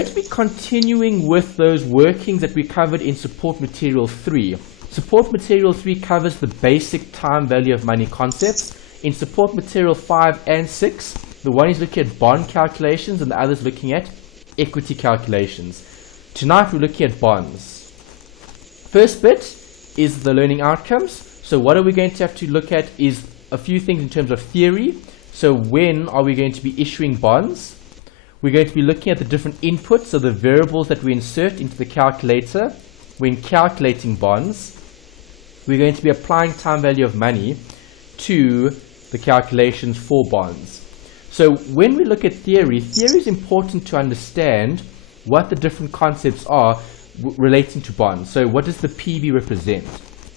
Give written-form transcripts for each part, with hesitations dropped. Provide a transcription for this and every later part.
going to be continuing with those workings that we covered in Support Material 3. Support Material 3 covers the basic time value of money concepts. In Support Material 5 and 6, the one is looking at bond calculations and the other is looking at equity calculations. Tonight we're looking at bonds. First bit is the learning outcomes. So what are we going to have to look at is a few things in terms of theory. So when are we going to be issuing bonds? We're going to be looking at the different inputs, so the variables that we insert into the calculator when calculating bonds. We're going to be applying time value of money to the calculations for bonds. So when we look at theory is important to understand what the different concepts are relating to bonds. So what does the PV represent?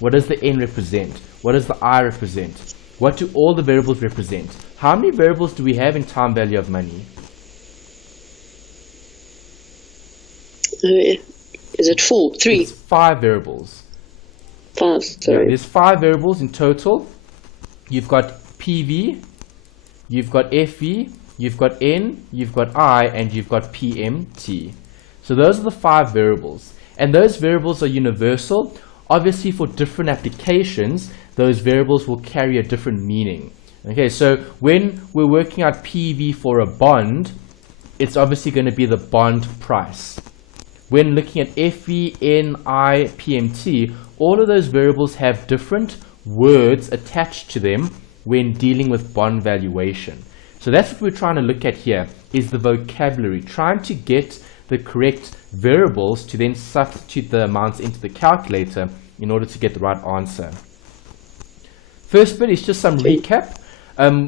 What does the N represent? What does the I represent? What do all the variables represent? How many variables do we have in time value of money? Is it 4? 3? It's 5 variables. 5, sorry. Yeah, there's 5 variables in total. You've got PV, you've got FV, you've got N, you've got I, and you've got PMT. So those are the 5 variables. And those variables are universal. Obviously, for different applications, those variables will carry a different meaning. Okay, so when we're working out PV for a bond, it's obviously going to be the bond price. When looking at FV, N, I, PMT, all of those variables have different words attached to them when dealing with bond valuation. So that's what we're trying to look at here, is the vocabulary, trying to get the correct variables to then substitute the amounts into the calculator in order to get the right answer. First bit is just some recap.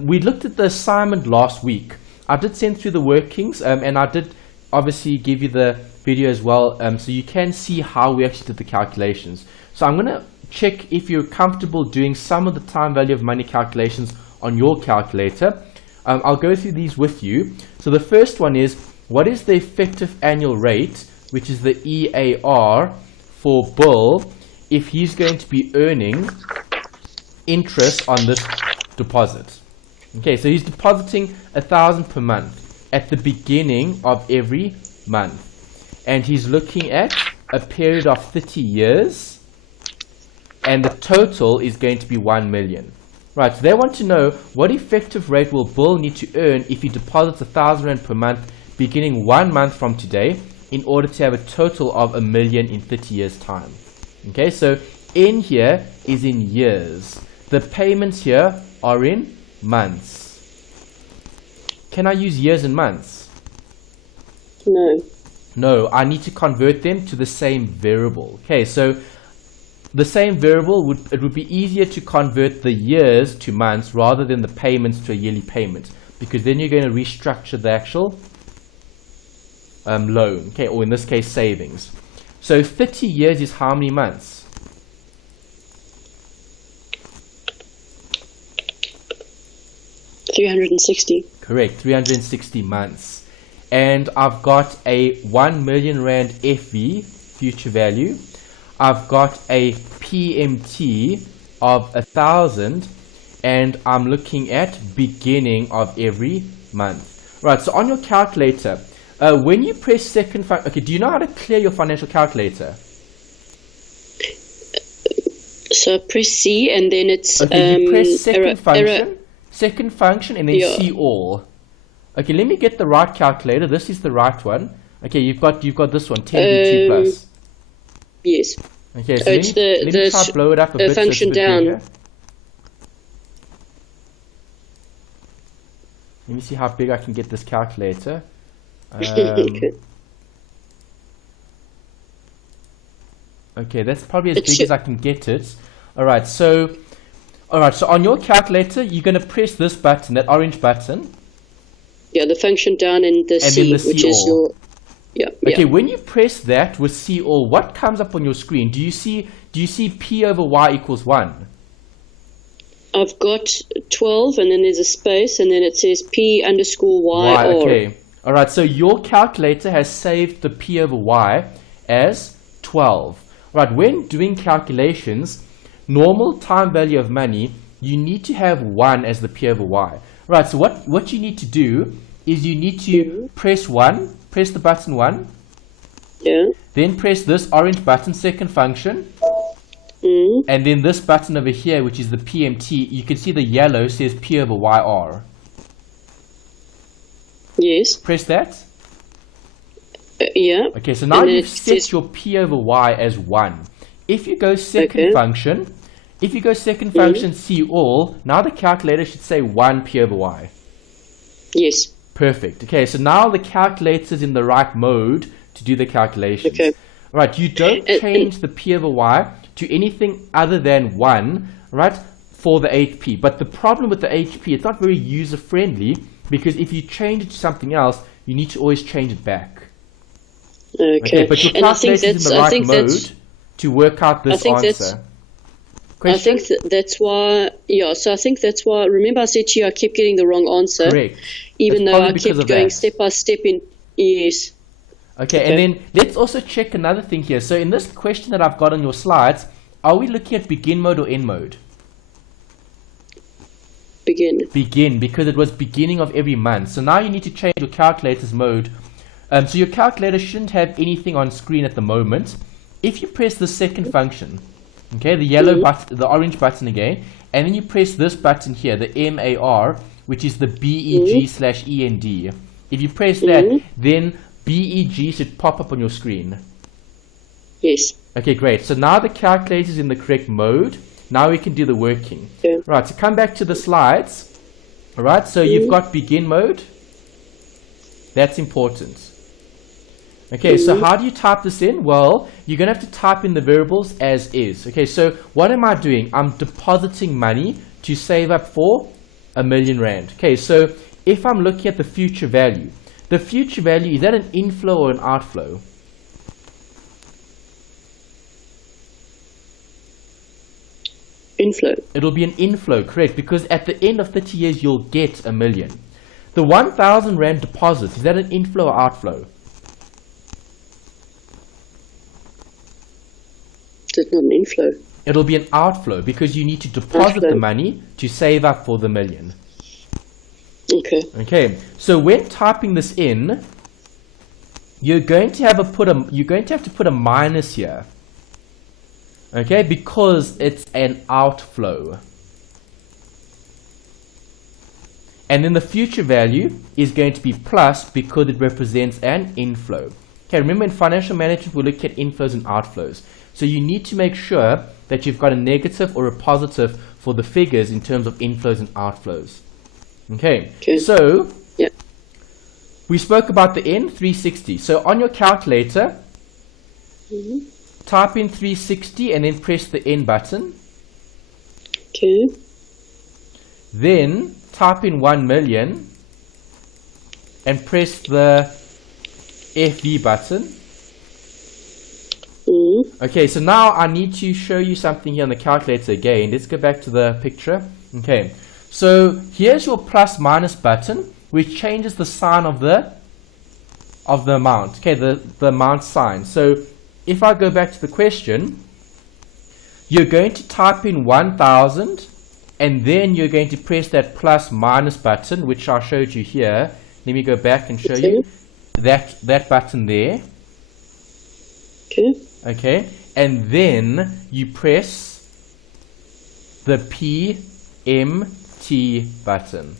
We looked at the assignment last week. I did send through the workings and I did obviously give you the video as well, so you can see how we actually did the calculations. So I'm going to check if you're comfortable doing some of the time value of money calculations on your calculator. I'll go through these with you. So the first one is, what is the effective annual rate, which is the EAR, for Bill if he's going to be earning interest on this deposit? Okay, so he's depositing 1,000 per month at the beginning of every month, and he's looking at a period of 30 years, and the total is going to be 1 million. Right, so they want to know what effective rate will Bill need to earn if he deposits 1,000 Rand per month beginning 1 month from today in order to have a total of 1 million in 30 years time. Okay, so N here is in years. The payments here are in months. Can I use years and months? No. No, I need to convert them to the same variable. Okay, so the same variable, it would be easier to convert the years to months rather than the payments to a yearly payment, because then you're going to restructure the actual loan, okay, or in this case savings. So 30 years is how many months? $360. Correct, 360 months. And I've got a 1 million Rand FV, future value. I've got a PMT of 1,000, and I'm looking at beginning of every month. Right, so on your calculator, when you press second function, okay, do you know how to clear your financial calculator? So press C and then it's okay, you press second function and then see all. Okay, let me get the right calculator. This is the right one. Okay, you've got this one, 10B2 plus. Yes. Okay, so let me try to blow it up a bit. Function down. Let me see how big I can get this calculator. Okay, that's probably as big as I can get it. Alright, so on your calculator, you're going to press this button, that orange button. Yeah, the function down in the C, which is your... Yeah. Okay, when you press that with C all, what comes up on your screen? Do you see P over Y equals 1? I've got 12 and then there's a space and then it says P underscore Y. Okay. Alright, so your calculator has saved the P over Y as 12. Right, when doing calculations, normal time value of money, you need to have 1 as the P over Y. Right, so what you need to do is you need to press 1, Press the button 1. Yeah. Then press this orange button, second function. And then this button over here, which is the PMT, you can see the yellow says P over YR. Yes. Press that. Yeah. Okay, so now And you've it set says- your P over Y as 1. If you go second function, see all, now the calculator should say 1 P over Y. Yes. Perfect. Okay, so now the calculator's in the right mode to do the calculations. Okay. Right, you don't change the P over Y to anything other than 1, right, for the HP. But the problem with the HP, it's not very user-friendly, because if you change it to something else, you need to always change it back. Okay. But your And I think calculator's in the right mode to work out this answer. I think that's why, so I think that's why, remember I said to you I kept getting the wrong answer. Correct. Even That's though probably I because kept of going that. step by step in, yes. Okay, and then let's also check another thing here. So in this question that I've got on your slides, are we looking at begin mode or end mode? Begin. Begin, because it was beginning of every month. So now you need to change your calculator's mode. So your calculator shouldn't have anything on screen at the moment. If you press the second function, okay, the yellow button, the orange button again, and then you press this button here, the MAR, which is the BEG/END. If you press that, then BEG should pop up on your screen. Yes. Okay, great. So now the calculator is in the correct mode. Now we can do the working. Okay. Right, so come back to the slides. All right, so you've got begin mode. That's important. Okay, so how do you type this in? Well, you're going to have to type in the variables as is. Okay, so what am I doing? I'm depositing money to save up for R1,000,000. Okay, so if I'm looking at the future value, is that an inflow or an outflow? Inflow. It'll be an inflow, correct, because at the end of 30 years, you'll get R1,000,000. The R1,000 deposit, is that an inflow or outflow? It's not an inflow. It'll be an outflow because you need to deposit the money to save up for the $1,000,000. Okay. Okay, so when typing this in, you're going to have to put a minus here. Okay, because it's an outflow. And then the future value is going to be plus because it represents an inflow. Okay, remember in financial management we look at inflows and outflows. So you need to make sure that you've got a negative or a positive for the figures in terms of inflows and outflows. Okay, so we spoke about the N, 360. So on your calculator, type in 360 and then press the N button. Okay. Then type in 1,000,000 and press the FV button. Okay, so now I need to show you something here on the calculator again. Let's go back to the picture. Okay, so here's your plus minus button, which changes the sign of the amount. Okay, the amount sign. So if I go back to the question, you're going to type in 1,000 and then you're going to press that plus minus button, which I showed you here. Let me go back and show you that button there. Okay, and then you press the PMT button.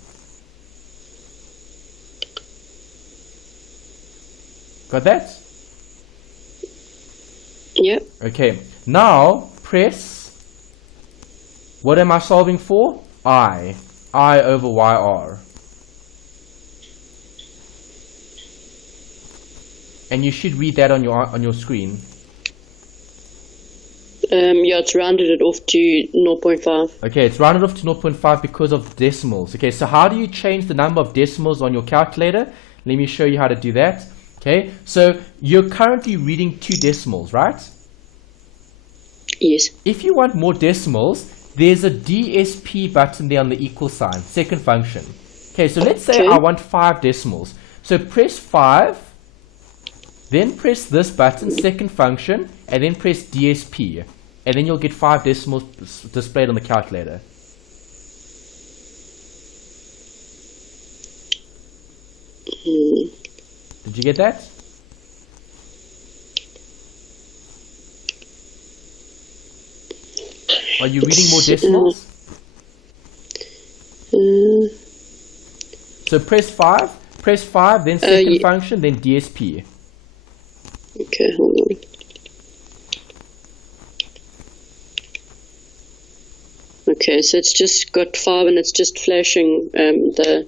Got that? Yep. Okay, now press, what am I solving for? I over YR. And you should read that on your screen. Yeah, it's rounded it off to 0.5. Okay, it's rounded off to 0.5 because of decimals. Okay, so how do you change the number of decimals on your calculator? Let me show you how to do that. Okay, so you're currently reading 2 decimals, right? Yes. If you want more decimals, there's a DSP button there on the equal sign, second function. Okay, so let's say I want 5 decimals. So press 5, then press this button, second function, and then press DSP. And then you'll get 5 decimals displayed on the calculator. Did Did you get that? Are you reading more decimals? So press 5, then second function, then DSP. Okay, hold on. Okay, so it's just got 5 and it's just flashing the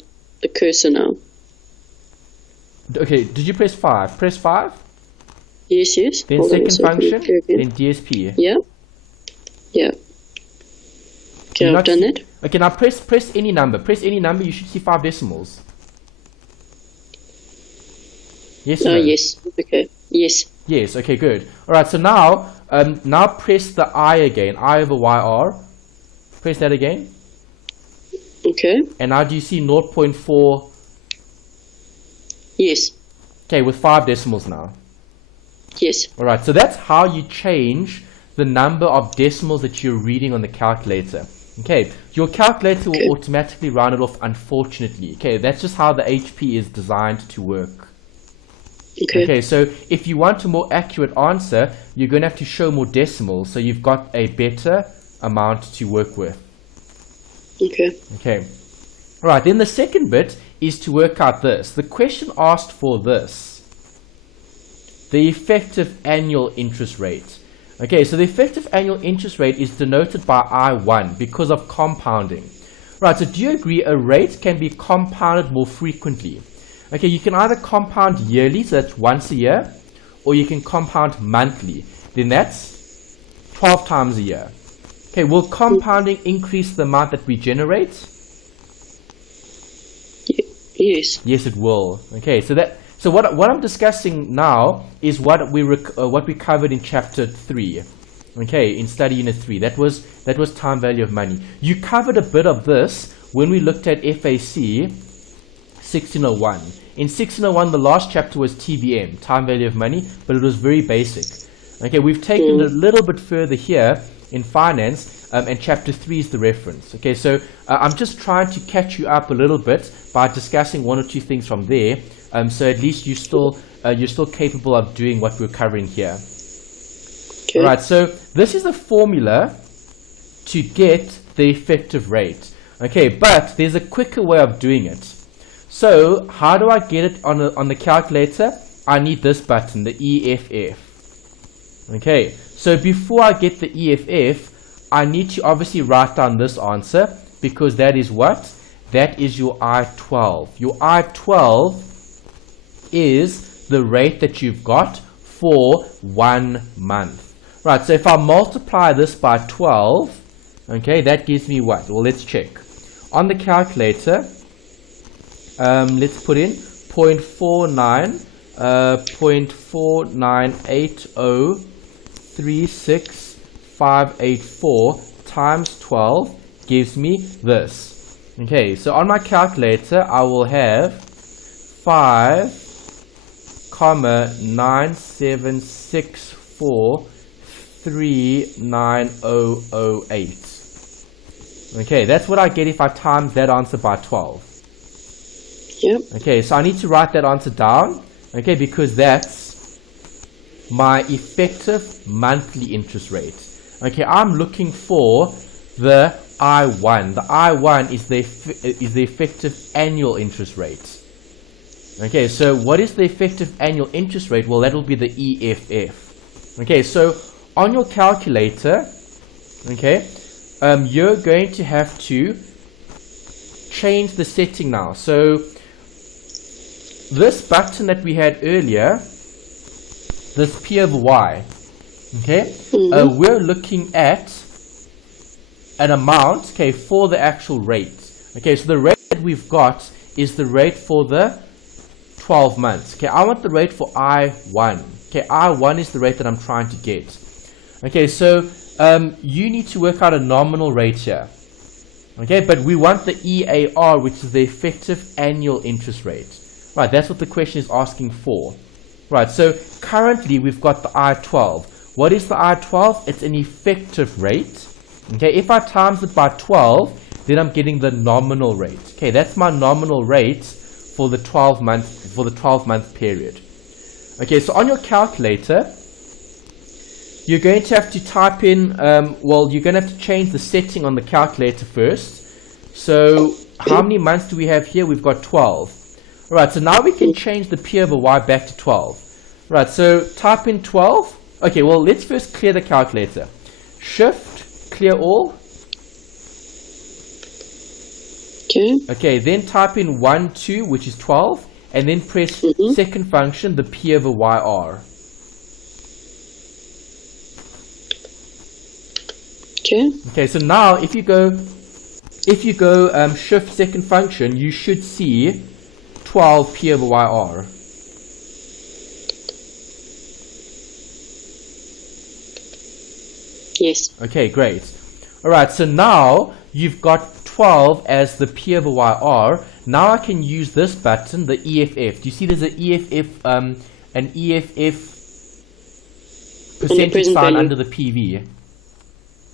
cursor now. Okay, did you press 5? Press 5? Yes. Then Hold second function, then DSP. Yeah. Okay, I've done that. Okay, now press any number. Press any number, you should see 5 decimals. Yes or no? Yes. Okay. Yes. Yes, okay, good. Alright, so now press the I again. I over YR. Press that again. Okay. And now do you see 0.4? Yes. Okay, with 5 decimals now. Yes. Alright, so that's how you change the number of decimals that you're reading on the calculator. Okay, your calculator will automatically round it off, unfortunately. Okay, that's just how the HP is designed to work. Okay, so if you want a more accurate answer, you're going to have to show more decimals, so you've got a better amount to work with. Okay. Alright, then the second bit is to work out this. The question asked for this. The effective annual interest rate. Okay, so the effective annual interest rate is denoted by I1 because of compounding. Right, so do you agree a rate can be compounded more frequently? Okay, you can either compound yearly, so that's once a year, or you can compound monthly. Then that's 12 times a year. Okay, will compounding increase the amount that we generate? Yes. Yes, it will. Okay, so what I'm discussing now is what we covered in chapter 3. Okay, in study unit 3. That was time value of money. You covered a bit of this when we looked at FAC 1601. In 1601, the last chapter was TVM, time value of money, but it was very basic. Okay, we've taken it a little bit further here in finance, and chapter 3 is the reference. Okay, so I'm just trying to catch you up a little bit by discussing one or two things from there, so at least you're still capable of doing what we're covering here. Okay. Alright, so this is a formula to get the effective rate. Okay, but there's a quicker way of doing it. So how do I get it on the calculator? I need this button, the EFF. Okay, so before I get the EFF, I need to obviously write down this answer, because that is what? That is your I-12. Your I-12 is the rate that you've got for 1 month. Right, so if I multiply this by 12, okay, that gives me what? Well, let's check. On the calculator, let's put in 0.49,36584 times 12 gives me this. Okay, so on my calculator, I will have 5,9764,39008. Okay, that's what I get if I times that answer by 12. Yep. Okay, so I need to write that answer down, okay, because that's my effective monthly interest rate. Okay, I'm looking for the I1. The I1 is the effective annual interest rate. Okay, so what is the effective annual interest rate? Well, that will be the EFF. Okay, so on your calculator, okay, you're going to have to change the setting now. So this button that we had earlier, this P over Y, okay, we're looking at an amount, okay, for the actual rate. Okay, so the rate that we've got is the rate for the 12 months. Okay, I want the rate for I1. Okay, I1 is the rate that I'm trying to get. Okay, so you need to work out a nominal rate here. Okay, but we want the EAR, which is the effective annual interest rate. Right, that's what the question is asking for. Right, so currently we've got the I-12. What is the I-12? It's an effective rate. Okay, if I times it by 12, then I'm getting the nominal rate. Okay, that's my nominal rate for the 12-month period. Okay, so on your calculator, you're going to have to type in, you're going to have to change the setting on the calculator first. So how many months do we have here? We've got 12. All right, so now we can change the P over Y back to 12. Right, so type in 12. Okay, well, let's first clear the calculator. Shift, clear all. Okay, then type in 1, 2, which is 12, and then press second function, the P over YR. Okay, so now if you go shift second function, you should see 12 P over YR. Yes. Okay, great. All right, so now you've got 12 as the P over YR. Now I can use this button, the EFF. Do you see there's an EFF percentage sign value under the PV?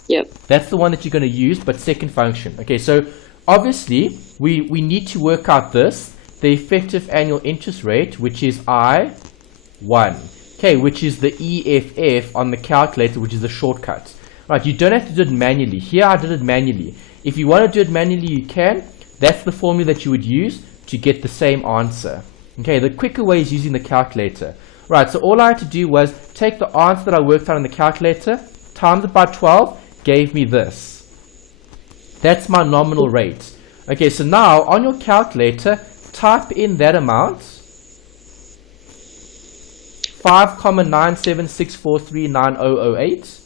Yep. That's the one that you're going to use, but second function. Okay, so obviously we need to work out this, the effective annual interest rate, which is I1. Okay, which is the EFF on the calculator, which is the shortcut. Right, you don't have to do it manually. Here I did it manually. If you want to do it manually, you can. That's the formula that you would use to get the same answer. Okay, the quicker way is using the calculator. Right, so all I had to do was take the answer that I worked out on the calculator, times it by 12, gave me this. That's my nominal rate. Okay, so now on your calculator, type in that amount, 5,976439008.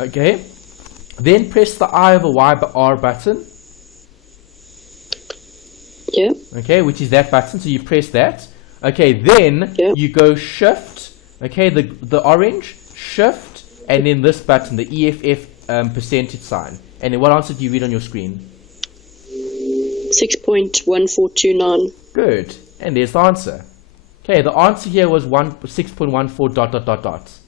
Okay, then press the I over YR button. Yeah. Okay, which is that button, so you press that. Okay, then you go shift, okay, the orange, shift, and then this button, the EFF percentage sign. And then what answer do you read on your screen? 6.1429. Good, and there's the answer. Okay, the answer here was 6.14 ...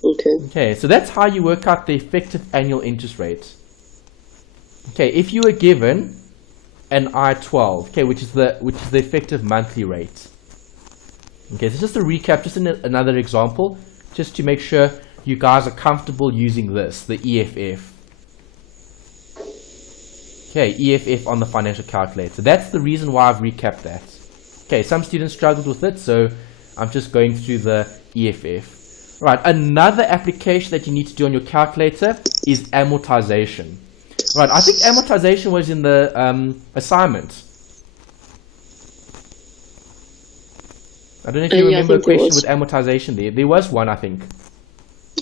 Okay, so that's how you work out the effective annual interest rate. Okay, if you were given an I12, okay, which is the effective monthly rate. Okay, so just a recap, just another example, just to make sure you guys are comfortable using this, the EFF. Okay, EFF on the financial calculator. That's the reason why I've recapped that. Okay, some students struggled with it, so I'm just going through the EFF. Right, another application that you need to do on your calculator is amortization. Right, I think amortization was in the assignment. I don't know if you remember a question with amortization there. There was one, I think.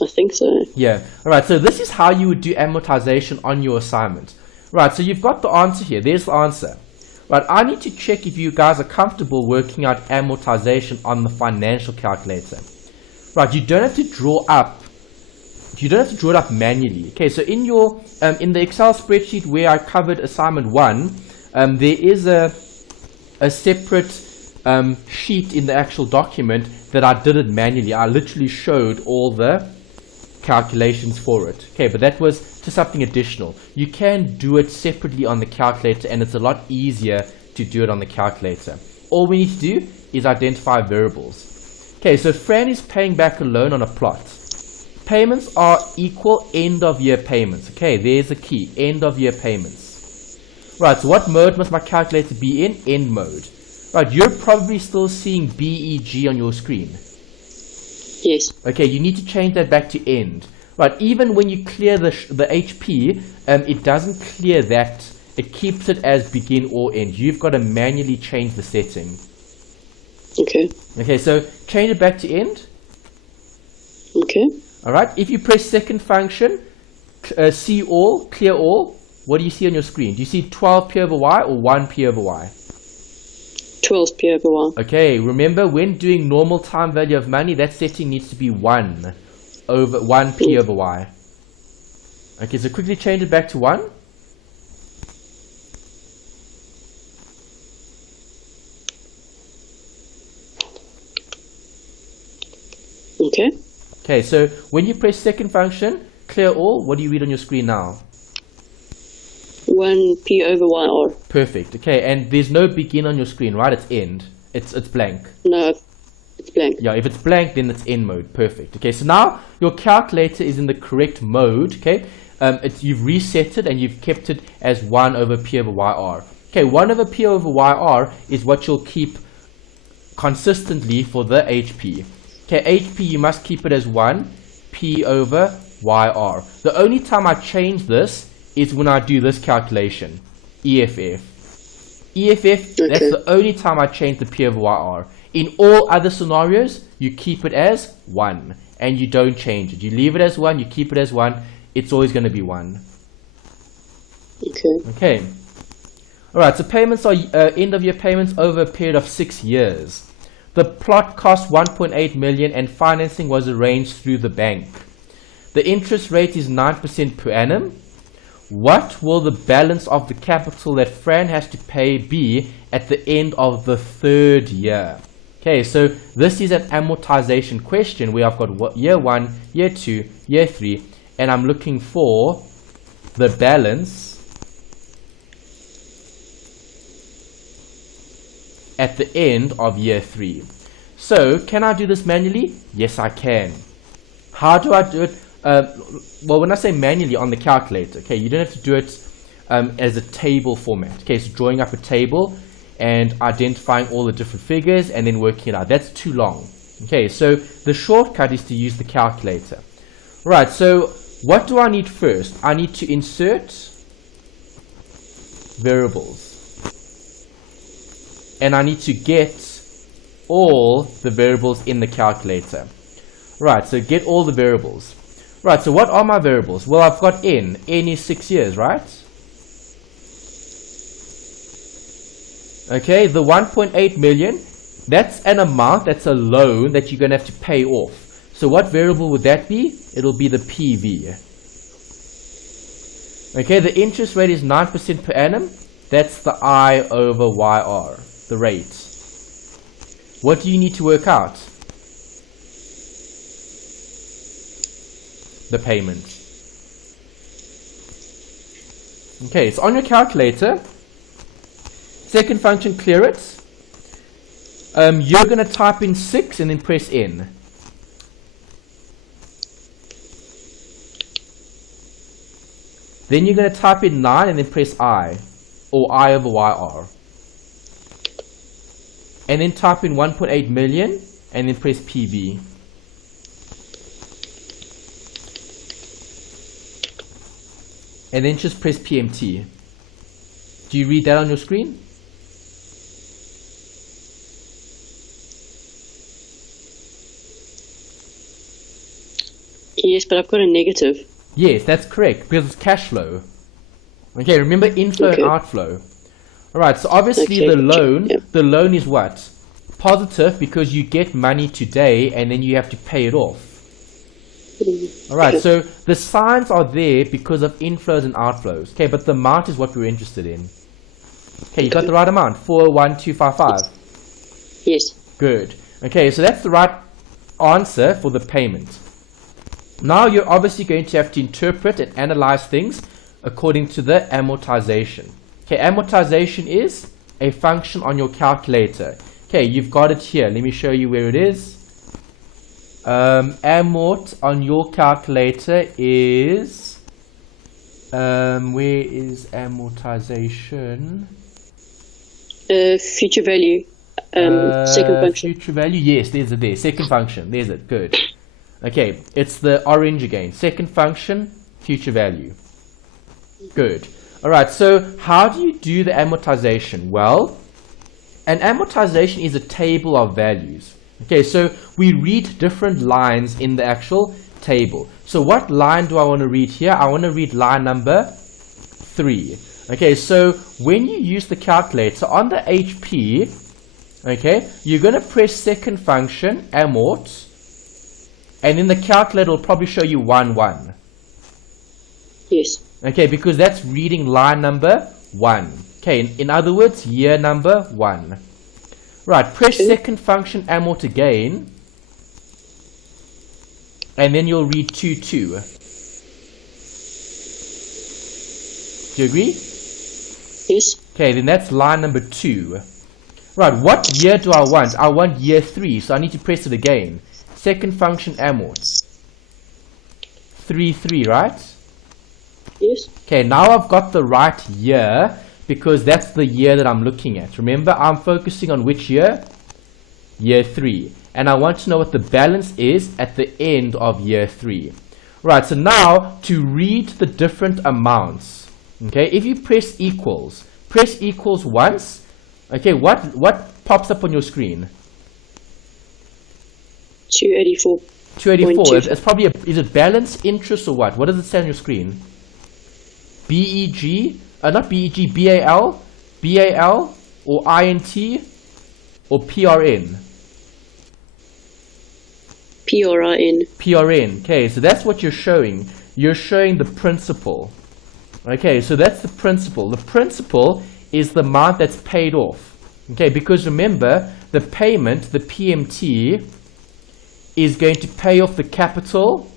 I think so. Yeah. All right, so this is how you would do amortization on your assignment. Right, so you've got the answer here. There's the answer. Right, I need to check if you guys are comfortable working out amortization on the financial calculator. Right, you don't have to draw it up manually. Okay, so in your in the Excel spreadsheet where I covered assignment 1, there is a separate sheet in the actual document that I did it manually. I literally showed all the calculations for it. Okay, but that was just something additional. You can do it separately on the calculator, and it's a lot easier to do it on the calculator. All we need to do is identify variables. Okay, so Fran is paying back a loan on a plot. Payments are equal end of year payments. Okay, there's the key, end of year payments. Right, so what mode must my calculator be in? End mode. Right, you're probably still seeing BEG on your screen. Yes. Okay, you need to change that back to end. Right, even when you clear the HP, it doesn't clear that. It keeps it as begin or end. You've got to manually change the setting. Okay. Okay, so change it back to end. Okay. All right, if you press second function, see all, clear all, what do you see on your screen? Do you see 12 P over Y or 1 P over Y? 12 P over Y. Okay, remember when doing normal time value of money, that setting needs to be 1 P over Y. Okay, so quickly change it back to 1. Okay. Okay, so when you press second function, clear all. What do you read on your screen now? 1p over yr. Perfect. Okay, and there's no begin on your screen, right? It's end. It's blank. No, it's blank. Yeah, if it's blank, then it's end mode. Perfect. Okay, so now your calculator is in the correct mode. Okay, you've reset it and you've kept it as 1 over p over yr. Okay, 1 over p over yr is what you'll keep consistently for the HP. Okay, HP you must keep it as 1 p over yr. The only time I change this is when I do this calculation, EFF. EFF, okay. That's the only time I change the p over yr. In all other scenarios, you keep it as 1 and you don't change it. You leave it as 1, you keep it as 1, it's always going to be 1. Okay. Alright, so payments are end of year payments over a period of 6 years. The plot cost 1.8 million and financing was arranged through the bank. The interest rate is 9% per annum. What will the balance of the capital that Fran has to pay be at the end of the 3rd year? Okay, so this is an amortization question where I've got year 1, year 2, year 3, and I'm looking for the balance at the end of year 3. So, can I do this manually? Yes, I can. How do I do it? Well, when I say manually on the calculator, okay, you don't have to do it as a table format. Okay, so drawing up a table and identifying all the different figures and then working it out. That's too long. Okay, so the shortcut is to use the calculator. Right, so what do I need first? I need to insert variables. And I need to get all the variables in the calculator. Right, so get all the variables. Right, so what are my variables? Well, I've got n. N is 6 years, right? Okay, the 1.8 million, that's an amount, that's a loan that you're going to have to pay off. So what variable would that be? It'll be the PV. Okay, the interest rate is 9% per annum. That's the I over YR, the rate. What do you need to work out? The payment. Okay, so on your calculator, second function, clear it. You're going to type in 6 and then press N. Then you're going to type in 9 and then press I, or I over YR. And then type in 1.8 million and then press PV. And then just press PMT. Do you read that on your screen? Yes, but I've got a negative. Yes, that's correct, because it's cash flow. Okay, remember inflow and outflow. Alright, so obviously the loan is what? Positive, because you get money today and then you have to pay it off. Alright, so the signs are there because of inflows and outflows. Okay, but the amount is what we're interested in. Okay, you got the right amount, 41255. Yes. Good. Okay, so that's the right answer for the payment. Now you're obviously going to have to interpret and analyze things according to the amortization. Okay, amortization is a function on your calculator. Okay, you've got it here. Let me show you where it is. Amort on your calculator is, where is amortization? Future value. Second function. Future value, yes, there's it there. Second function, there's it, good. Okay, it's the orange again. Second function, future value. Good. Alright, so how do you do the amortization? Well, an amortization is a table of values. Okay, so we read different lines in the actual table. So what line do I want to read here? I want to read line number 3. Okay, so when you use the calculator on the HP, okay, you're going to press second function, amort, and in the calculator will probably show you 1, 1. Yes. Okay, because that's reading line number 1. Okay, in other words, year number 1. Right, press second function amort again, and then you'll read 2, 2. Do you agree? Yes. Okay, then that's line number 2. Right, what year do I want? I want year 3, so I need to press it again. Second function amort. 3, right? Yes. Okay, now I've got the right year because that's the year that I'm looking at. Remember, I'm focusing on which year? Year 3. And I want to know what the balance is at the end of year 3. Right, so now to read the different amounts, okay, if you press equals once, okay, what pops up on your screen? 284. 284. It's probably is it balance, interest, or what? What does it say on your screen? BEG, not BEG, BAL, or INT, or PRN? PRN. Okay, so that's what you're showing. You're showing the principal. Okay, so that's the principal. The principal is the amount that's paid off. Okay, because remember, the payment, the PMT, is going to pay off the capital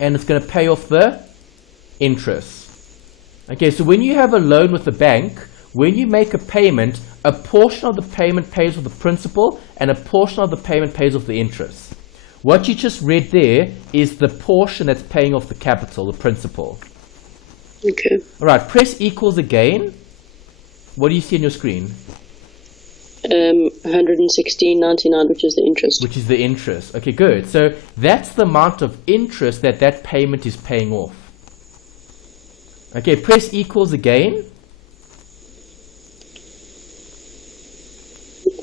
and it's going to pay off the interest. Okay, so when you have a loan with the bank, when you make a payment, a portion of the payment pays off the principal and a portion of the payment pays off the interest. What you just read there is the portion that's paying off the capital, the principal. Okay. All right, press equals again. What do you see on your screen? 116.99, which is the interest. Which is the interest. Okay, good. So that's the amount of interest that payment is paying off. Okay, press equals again.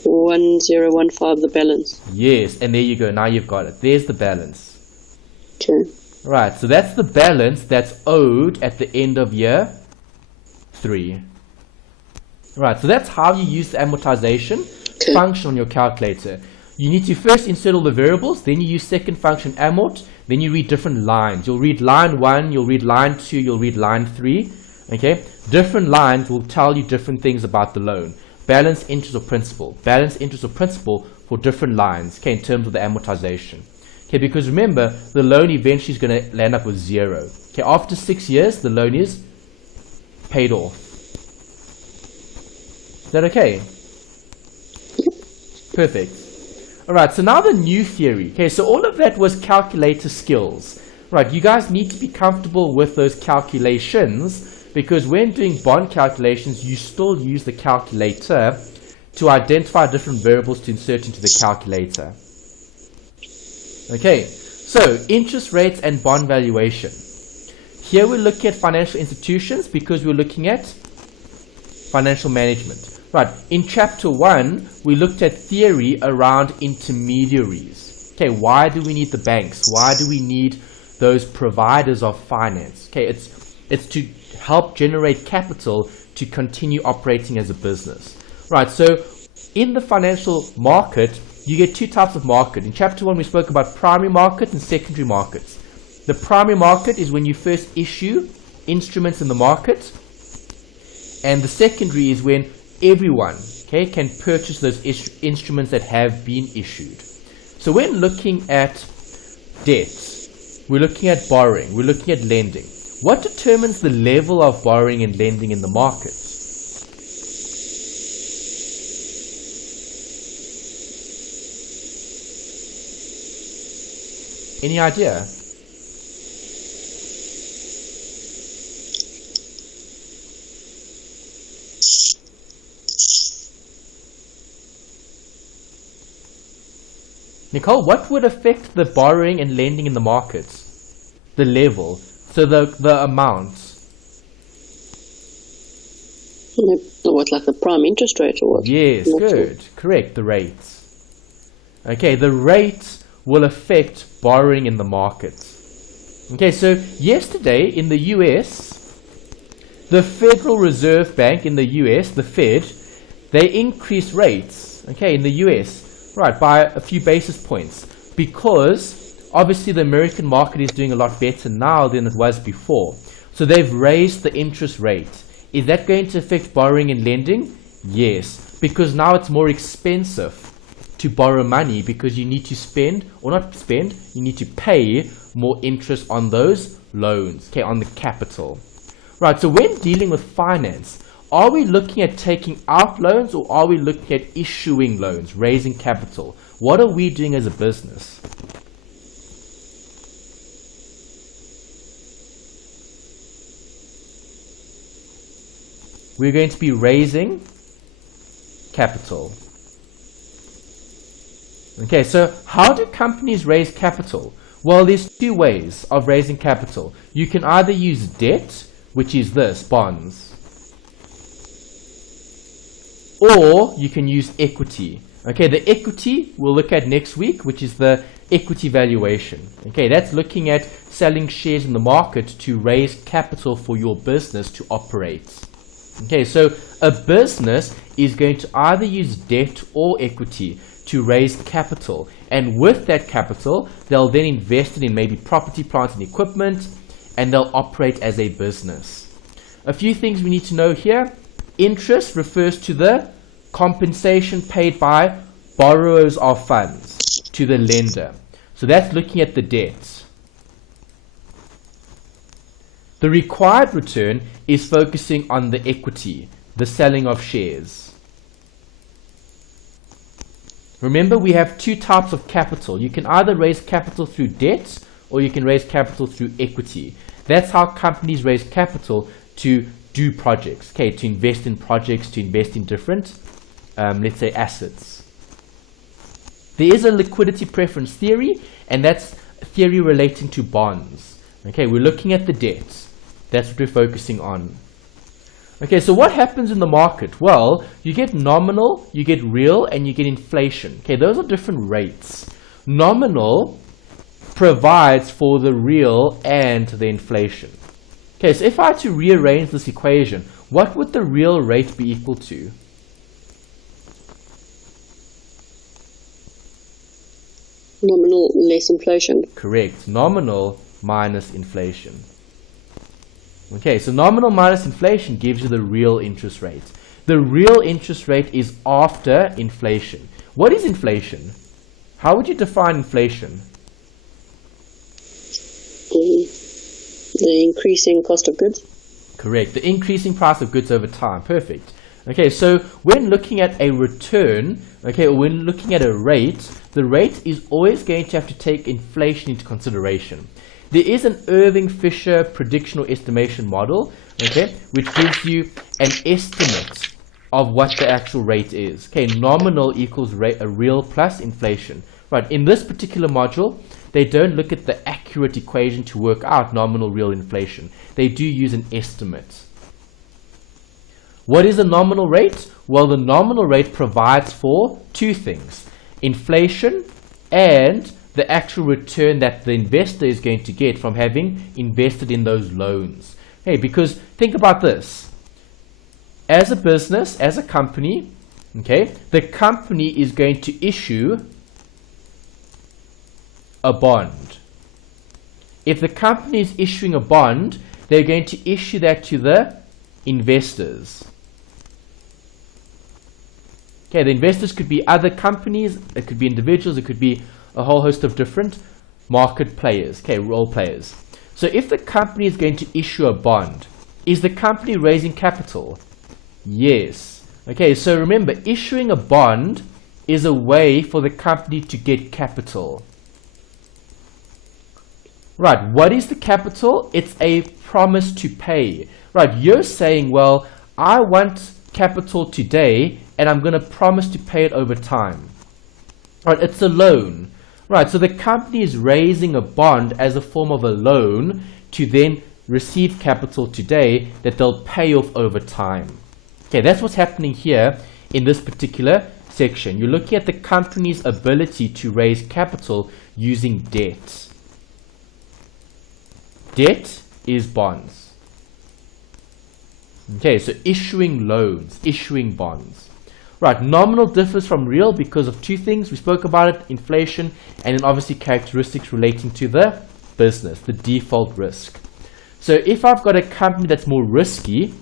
1015, the balance. Yes, and there you go. Now you've got it. There's the balance. Okay. Right, so that's the balance that's owed at the end of year 3. Right, so that's how you use the amortization function on your calculator. You need to first insert all the variables, then you use second function amort, then you read different lines. You'll read line 1, you'll read line 2, you'll read line 3. Okay, different lines will tell you different things about the loan. Balance, interest, or principal. Balance, interest, or principal for different lines, okay, in terms of the amortization. Okay, because remember, the loan eventually is going to land up with 0. Okay, after 6 years, the loan is paid off. Is that okay? Perfect. Alright, so now the new theory. Okay, so all of that was calculator skills. Right, you guys need to be comfortable with those calculations because when doing bond calculations, you still use the calculator to identify different variables to insert into the calculator. Okay, so interest rates and bond valuation. Here we're looking at financial institutions because we're looking at financial management. Right, in chapter 1, we looked at theory around intermediaries. Okay, why do we need the banks? Why do we need those providers of finance? Okay, it's to help generate capital to continue operating as a business. Right, so in the financial market, you get 2 types of market. In chapter 1, we spoke about primary market and secondary markets. The primary market is when you first issue instruments in the market, and the secondary is when everyone, okay, can purchase those instruments that have been issued. So when looking at debt, we're looking at borrowing, we're looking at lending. What determines the level of borrowing and lending in the market? Any idea? Nicole, what would affect the borrowing and lending in the markets? The level, so the amounts. What, like the prime interest rate or what? Yes, good. Correct, the rates. Okay, the rates will affect borrowing in the markets. Okay, so yesterday in the US, the Federal Reserve Bank in the US, the Fed, they increased rates, okay, in the US. Right, by a few basis points, because obviously the American market is doing a lot better now than it was before. So they've raised the interest rate. Is that going to affect borrowing and lending? Yes, because now it's more expensive to borrow money because you need to spend, or not spend, you need to pay more interest on those loans, okay, on the capital. Right, so when dealing with finance, are we looking at taking out loans or are we looking at issuing loans, raising capital? What are we doing as a business? We're going to be raising capital. Okay, so how do companies raise capital? Well, there's two ways of raising capital. You can either use debt, which is this, bonds, or you can use equity. Okay, the equity we'll look at next week, which is the equity valuation. Okay, that's looking at selling shares in the market to raise capital for your business to operate. Okay, so a business is going to either use debt or equity to raise capital, and with that capital they'll then invest it in maybe property, plant and equipment, and they'll operate as a business. A few things we need to know here. Interest refers to the compensation paid by borrowers of funds to the lender. So that's looking at the debt. The required return is focusing on the equity, the selling of shares. Remember, we have two types of capital. You can either raise capital through debt or you can raise capital through equity. That's how companies raise capital to do projects, okay, to invest in projects, to invest in different, let's say, assets. There is a liquidity preference theory, and that's a theory relating to bonds. Okay, we're looking at the debts. That's what we're focusing on. Okay, so what happens in the market? Well, you get nominal, you get real, and you get inflation. Okay, those are different rates. Nominal provides for the real and the inflation. Okay, so if I had to rearrange this equation, what would the real rate be equal to? Nominal less inflation. Correct. Nominal minus inflation. Okay, so nominal minus inflation gives you the real interest rate. The real interest rate is after inflation. What is inflation? How would you define inflation? The increasing cost of goods. Correct. The increasing price of goods over time. Perfect. Okay, so when looking at a return, okay, or when looking at a rate, the rate is always going to have to take inflation into consideration. There is an Irving-Fisher prediction or estimation model, okay, which gives you an estimate of what the actual rate is. Okay, nominal equals a real plus inflation. Right, in this particular module, they don't look at the accurate equation to work out nominal real inflation. They do use an estimate. What is a nominal rate? Well, the nominal rate provides for two things: inflation and the actual return that the investor is going to get from having invested in those loans. Hey, because think about this. As a business, as a company, okay, the company is going to issue a bond. If the company is issuing a bond, they're going to issue that to the investors. Okay, the investors could be other companies, it could be individuals, it could be a whole host of different market players, okay, role players. So if the company is going to issue a bond, is the company raising capital? Yes. Okay, so remember, issuing a bond is a way for the company to get capital. Right, what is the capital? It's a promise to pay. Right, you're saying, well, I want capital today and I'm going to promise to pay it over time. Right, it's a loan. Right, so the company is raising a bond as a form of a loan to then receive capital today that they'll pay off over time. Okay, that's what's happening here in this particular section. You're looking at the company's ability to raise capital using debt. Debt is bonds. Okay, so issuing loans, issuing bonds. Right, nominal differs from real because of two things. We spoke about it, inflation, and then obviously characteristics relating to the business, the default risk. So if I've got a company that's more risky,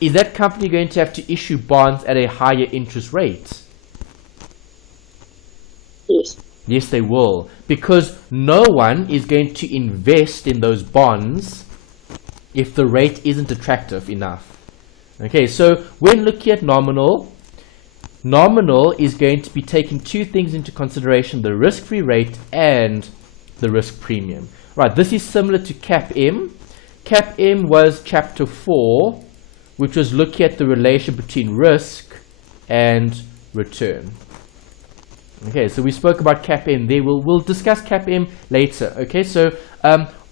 is that company going to have to issue bonds at a higher interest rate? Yes. Yes, they will, because no one is going to invest in those bonds if the rate isn't attractive enough. Okay, so when looking at nominal, nominal is going to be taking two things into consideration, the risk-free rate and the risk premium. Right, this is similar to CAPM. CAPM was chapter 4, which was looking at the relation between risk and return. Okay, so we spoke about CAPM there. We'll discuss CAPM later. Okay, so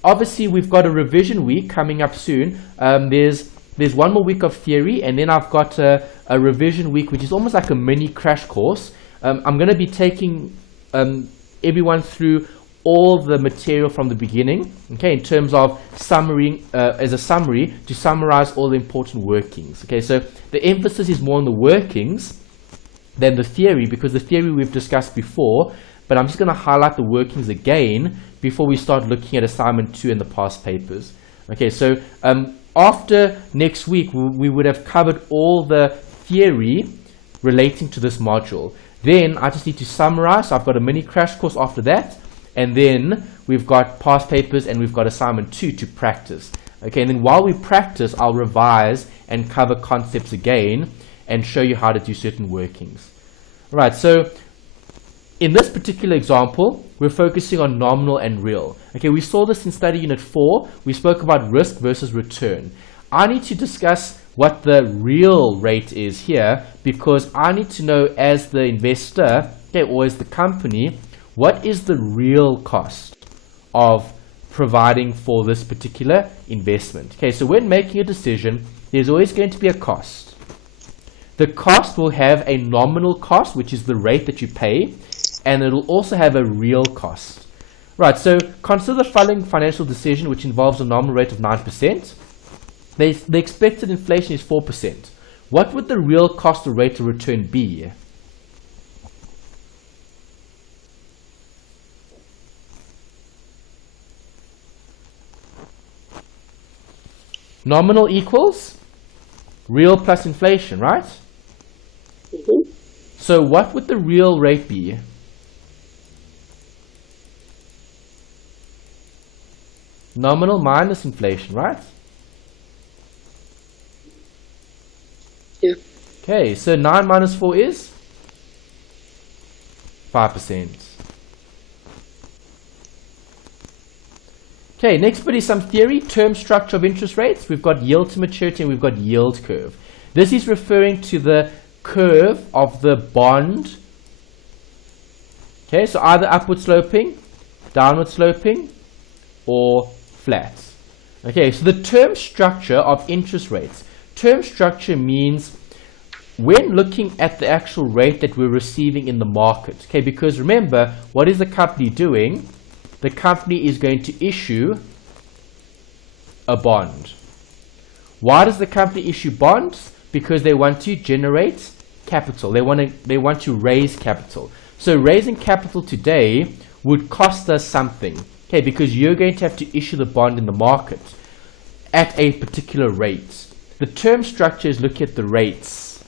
obviously we've got a revision week coming up soon. There's one more week of theory, and then I've got a revision week, which is almost like a mini crash course. I'm going to be taking everyone through all the material from the beginning, okay, in terms of summary, as a summary, to summarize all the important workings. Okay, so the emphasis is more on the workings than the theory, because the theory we've discussed before, but I'm just going to highlight the workings again before we start looking at assignment 2 and the past papers. Okay, so after next week, we would have covered all the theory relating to this module. Then I just need to summarize. So I've got a mini crash course after that, and then we've got past papers and we've got assignment 2 to practice. Okay, and then while we practice, I'll revise and cover concepts again and show you how to do certain workings. All right, so in this particular example, we're focusing on nominal and real. Okay, we saw this in study unit 4. We spoke about risk versus return. I need to discuss what the real rate is here, because I need to know, as the investor, okay, or as the company, what is the real cost of providing for this particular investment. Okay, so when making a decision, there's always going to be a cost. The cost will have a nominal cost, which is the rate that you pay, and it'll also have a real cost. Right, so consider the following financial decision, which involves a nominal rate of 9%. The expected inflation is 4%. What would the real cost or rate of return be? Nominal equals real plus inflation, right? Mm-hmm. So what would the real rate be? Nominal minus inflation, right? Yeah. Okay, so 9 minus 4 is 5%. Okay, next bit is some theory, term structure of interest rates. We've got yield to maturity and we've got yield curve. This is referring to the curve of the bond. Okay, so either upward sloping, downward sloping, or flat. Okay, so the term structure of interest rates. Term structure means when looking at the actual rate that we're receiving in the market. Okay, because remember, what is the company doing? The company is going to issue a bond. Why does the company issue bonds? Because they want to generate capital. They want to raise capital. So raising capital today would cost us something. Okay, because you're going to have to issue the bond in the market at a particular rate. The term structure is looking at the rates.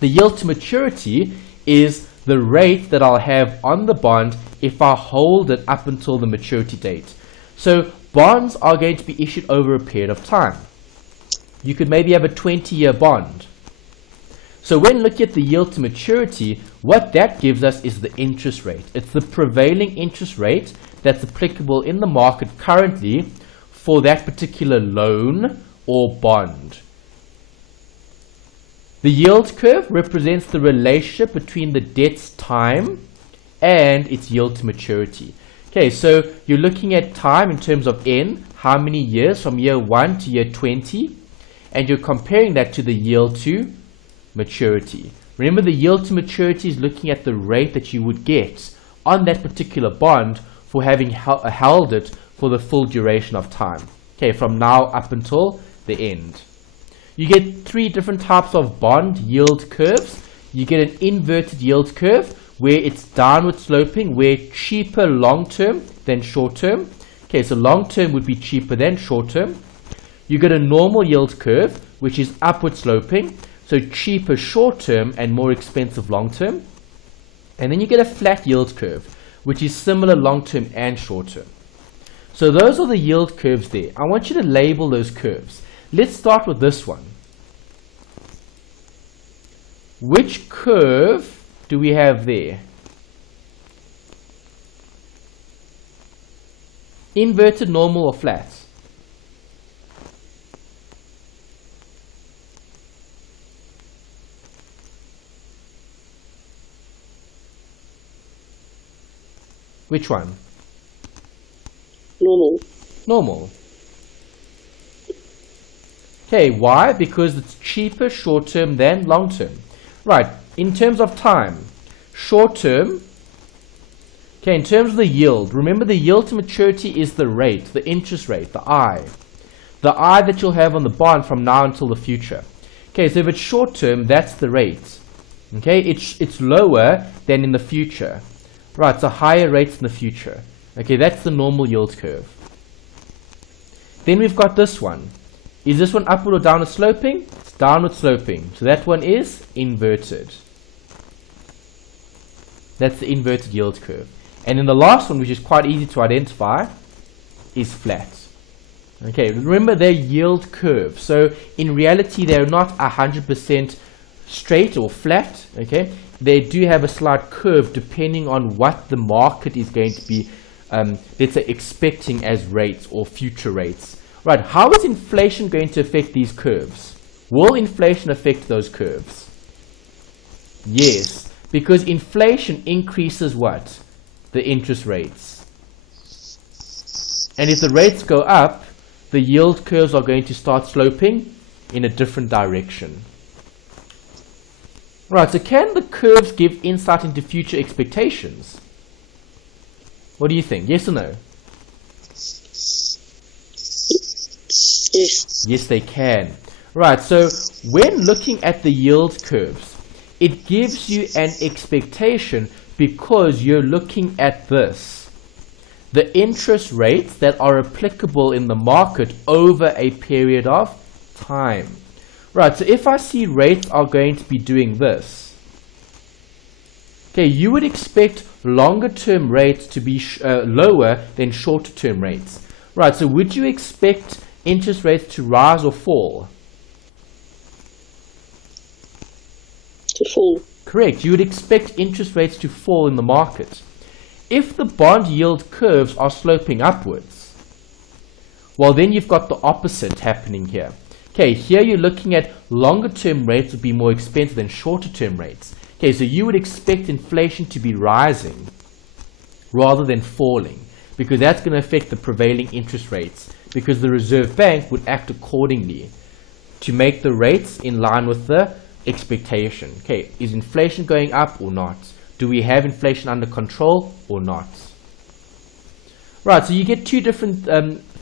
The yield to maturity is the rate that I'll have on the bond if I hold it up until the maturity date. So bonds are going to be issued over a period of time. You could maybe have a 20-year bond. So when looking at the yield to maturity, what that gives us is the interest rate. It's the prevailing interest rate that's applicable in the market currently for that particular loan or bond. The yield curve represents the relationship between the debt's time and its yield to maturity. Okay, so you're looking at time in terms of N, how many years from year 1 to year 20, and you're comparing that to the yield to maturity. Remember, the yield to maturity is looking at the rate that you would get on that particular bond for having held it for the full duration of time. Okay, from now up until the end. You get 3 different types of bond yield curves. You get an inverted yield curve where it's downward sloping, where cheaper long term than short term. Okay, so long term would be cheaper than short term. You get a normal yield curve, which is upward sloping, so cheaper short term and more expensive long term. And then you get a flat yield curve, which is similar long term and short term. So those are the yield curves there. I want you to label those curves. Let's start with this one. Which curve do we have there? Inverted, normal, or flat? Which one? Normal. Normal. Okay, why? Because it's cheaper short term than long term. Right, in terms of time, short term, okay, in terms of the yield, remember the yield to maturity is the rate, the interest rate, the I. The I that you'll have on the bond from now until the future. Okay, so if it's short term, that's the rate. Okay, it's lower than in the future. Right, so higher rates in the future. Okay, that's the normal yield curve. Then we've got this one. Is this one upward or downward sloping? It's downward sloping. So that one is inverted. That's the inverted yield curve. And then the last one, which is quite easy to identify, is flat. Okay, remember they're yield curves. So in reality, they're not 100% straight or flat. Okay, they do have a slight curve depending on what the market is going to be, let's say, expecting as rates or future rates. Right, how is inflation going to affect these curves? Will inflation affect those curves? Yes, because inflation increases what? The interest rates. And if the rates go up, the yield curves are going to start sloping in a different direction. Right, so can the curves give insight into future expectations? What do you think? Yes or no? Yes. Yes, they can. Right, so when looking at the yield curves, it gives you an expectation because you're looking at this. The interest rates that are applicable in the market over a period of time. Right, so if I see rates are going to be doing this, okay, you would expect longer term rates to be lower than shorter term rates. Right, so would you expect interest rates to rise or fall? To fall. Correct. You would expect interest rates to fall in the market. If the bond yield curves are sloping upwards, well, then you've got the opposite happening here. Okay, here you're looking at longer term rates would be more expensive than shorter term rates. Okay, so you would expect inflation to be rising rather than falling, because that's going to affect the prevailing interest rates, because the Reserve Bank would act accordingly to make the rates in line with the expectation. Okay, is inflation going up or not? Do we have inflation under control or not? Right, so you get two different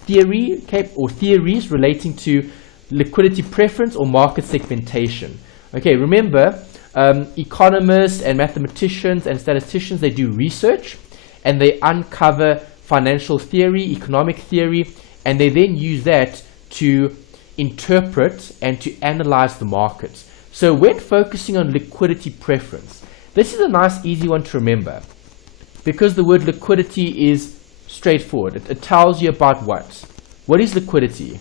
theories relating to liquidity preference or market segmentation. Okay, remember, economists and mathematicians and statisticians, they do research and they uncover financial theory, economic theory, and they then use that to interpret and to analyze the markets. So when focusing on liquidity preference, this is a nice easy one to remember, because the word liquidity is straightforward. It tells you about what? What is liquidity?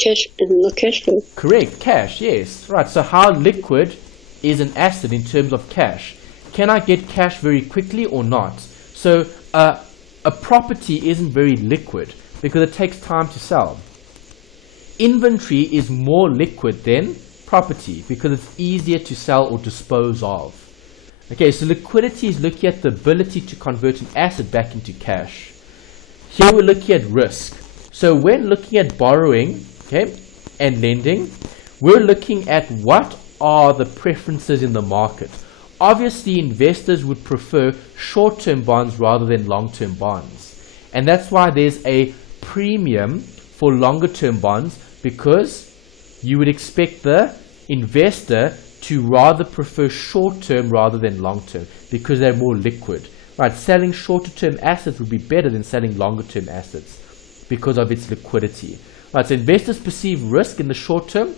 Cash, not cash flow. Correct, cash, yes. Right, so how liquid is an asset in terms of cash? Can I get cash very quickly or not? So a property isn't very liquid because it takes time to sell. Inventory is more liquid than property because it's easier to sell or dispose of. Okay, so liquidity is looking at the ability to convert an asset back into cash. Here we're looking at risk. So when looking at borrowing, okay, and lending, we're looking at what are the preferences in the market. Obviously, investors would prefer short-term bonds rather than long-term bonds. And that's why there's a premium for longer-term bonds, because you would expect the investor to rather prefer short-term rather than long-term because they're more liquid. Right, selling shorter-term assets would be better than selling longer-term assets because of its liquidity. Right, so investors perceive risk in the short term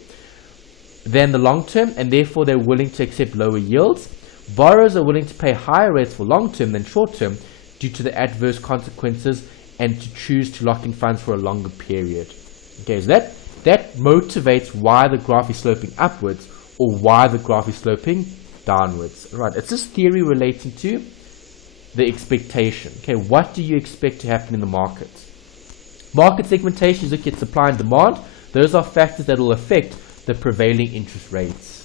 than the long term, and therefore they're willing to accept lower yields. Borrowers are willing to pay higher rates for long-term than short-term due to the adverse consequences and to choose to lock in funds for a longer period. Okay, so that motivates why the graph is sloping upwards or why the graph is sloping downwards. Right, it's this theory relating to the expectation. Okay, what do you expect to happen in the market? Market segmentation is looking at supply and demand. Those are factors that will affect the prevailing interest rates.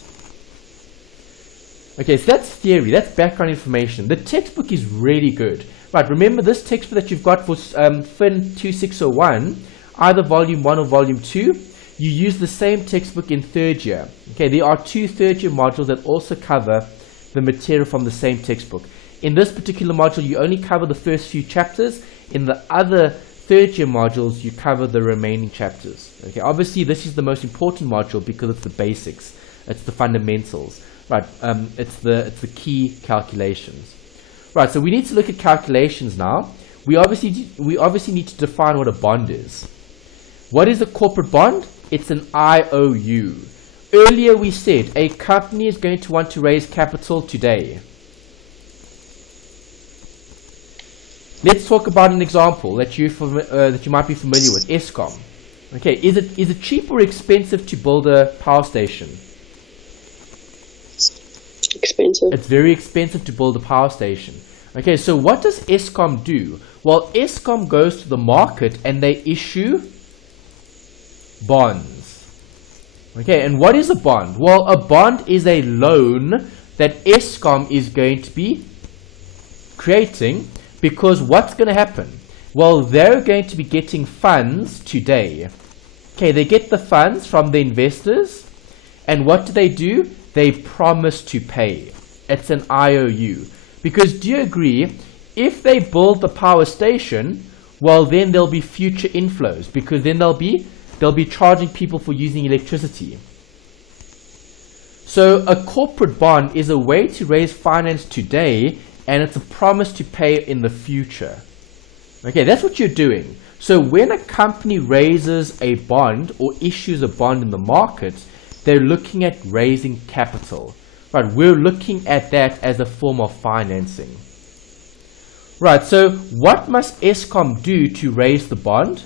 Okay, so that's theory, that's background information. The textbook is really good. Right, remember this textbook that you've got for FIN2601, either volume 1 or volume 2, you use the same textbook in third year. Okay, there are 2 third year modules that also cover the material from the same textbook. In this particular module, you only cover the first few chapters. In the other third year modules, you cover the remaining chapters. Okay, obviously this is the most important module because it's the basics, it's the fundamentals. Right, it's the key calculations. Right, so we need to look at calculations now. We obviously need to define what a bond is. What is a corporate bond? It's an IOU. Earlier we said a company is going to want to raise capital today. Let's talk about an example that you might be familiar with, ESCOM. Okay, is it cheap or expensive to build a power station? Expensive. It's very expensive to build a power station. Okay, so what does ESCOM do? Well, ESCOM goes to the market and they issue bonds. Okay, and what is a bond? Well, a bond is a loan that ESCOM is going to be creating, because what's going to happen? Well, they're going to be getting funds today. Okay, they get the funds from the investors, and what do? They promise to pay. It's an IOU. Because do you agree, if they build the power station, well, then there'll be future inflows, because then they'll be charging people for using electricity. So a corporate bond is a way to raise finance today, and it's a promise to pay in the future. Okay, that's what you're doing. So when a company raises a bond or issues a bond in the market, they're looking at raising capital. Right, we're looking at that as a form of financing. Right, so what must ESCOM do to raise the bond?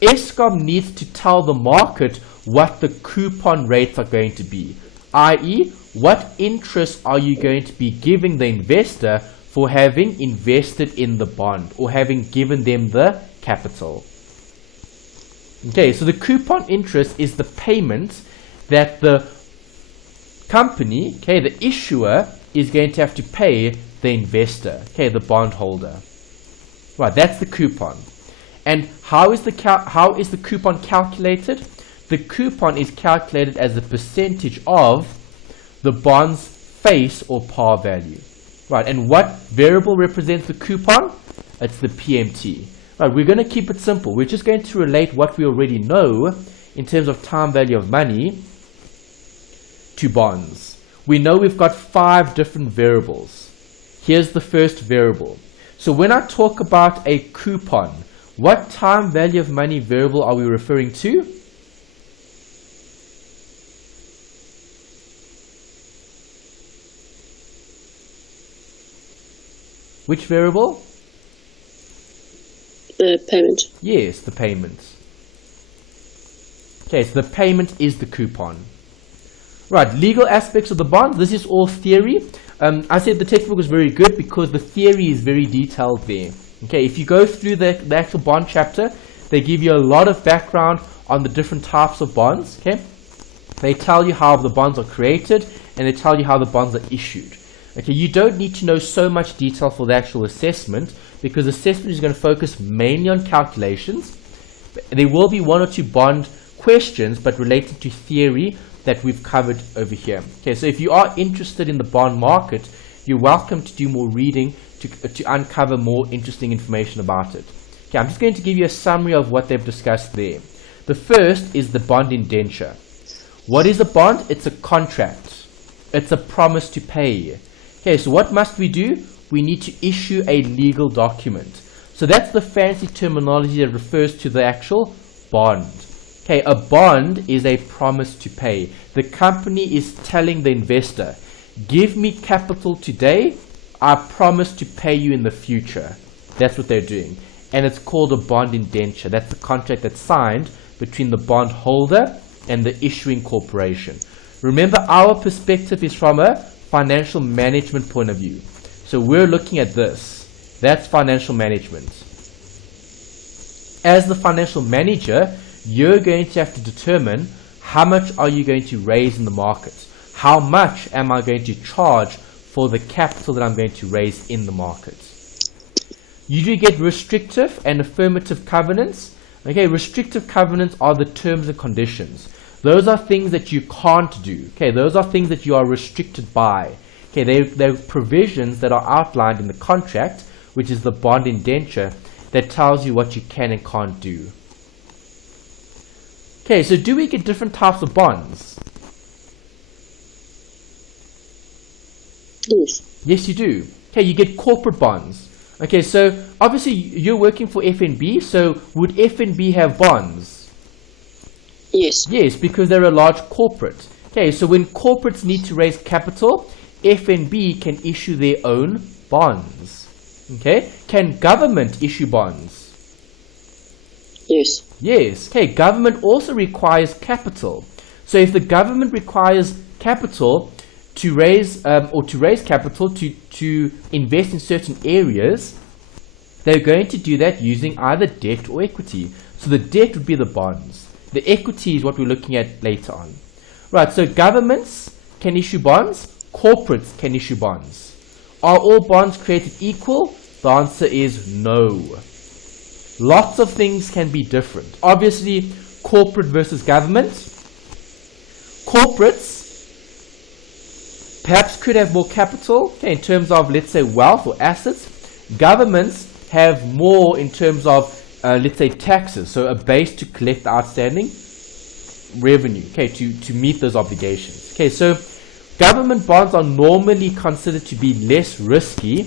ESCOM needs to tell the market what the coupon rates are going to be, i.e., what interest are you going to be giving the investor for having invested in the bond or having given them the capital. Okay, so the coupon interest is the payment that the company, okay, the issuer, is going to have to pay the investor, okay, the bondholder. Right, that's the coupon. And how is the coupon calculated? The coupon is calculated as a percentage of the bond's face or par value. Right, and what variable represents the coupon? It's the PMT. Right, we're going to keep it simple. We're just going to relate what we already know in terms of time value of money to bonds. We know we've got 5 different variables. Here's the first variable. So when I talk about a coupon, what time value of money variable are we referring to? Which variable? The payment. Yes, the payment. Okay, so the payment is the coupon. Right, legal aspects of the bond. This is all theory. I said the textbook was very good because the theory is very detailed there. Okay, if you go through the actual bond chapter, they give you a lot of background on the different types of bonds. Okay, they tell you how the bonds are created and they tell you how the bonds are issued. Okay, you don't need to know so much detail for the actual assessment because assessment is going to focus mainly on calculations. There will be 1 or 2 bond questions, but related to theory that we've covered over here. Okay, so if you are interested in the bond market, you're welcome to do more reading to uncover more interesting information about it. Okay, I'm just going to give you a summary of what they've discussed there. The first is the bond indenture. What is a bond? It's a contract. It's a promise to pay. Okay, so what must we do? We need to issue a legal document. So that's the fancy terminology that refers to the actual bond. Okay, a bond is a promise to pay. The company is telling the investor, give me capital today, I promise to pay you in the future. That's what they're doing. And it's called a bond indenture. That's the contract that's signed between the bond holder and the issuing corporation. Remember, our perspective is from a financial management point of view. So we're looking at this. That's financial management. As the financial manager, you're going to have to determine how much are you going to raise in the market. How much am I going to charge for the capital that I'm going to raise in the market? You do get restrictive and affirmative covenants. Okay, restrictive covenants are the terms and conditions. Those are things that you can't do. Okay, those are things that you are restricted by. Okay, they're provisions that are outlined in the contract, which is the bond indenture, that tells you what you can and can't do. Okay, so do we get different types of bonds? Yes. Yes, you do. Okay, you get corporate bonds. Okay, so obviously you're working for FNB, so would FNB have bonds? Yes. Yes, because they're a large corporate. Okay, so when corporates need to raise capital, FNB can issue their own bonds. Okay, can government issue bonds? Yes. Yes. Okay, government also requires capital. So if the government requires capital to raise capital to invest in certain areas, they're going to do that using either debt or equity. So the debt would be the bonds. The equity is what we're looking at later on. Right, so governments can issue bonds, corporates can issue bonds. Are all bonds created equal? The answer is no. Lots of things can be different. Obviously, corporate versus government. Corporates perhaps could have more capital, okay, in terms of, let's say, wealth or assets. Governments have more in terms of, let's say, taxes, so a base to collect outstanding revenue, okay, to meet those obligations. Okay, so government bonds are normally considered to be less risky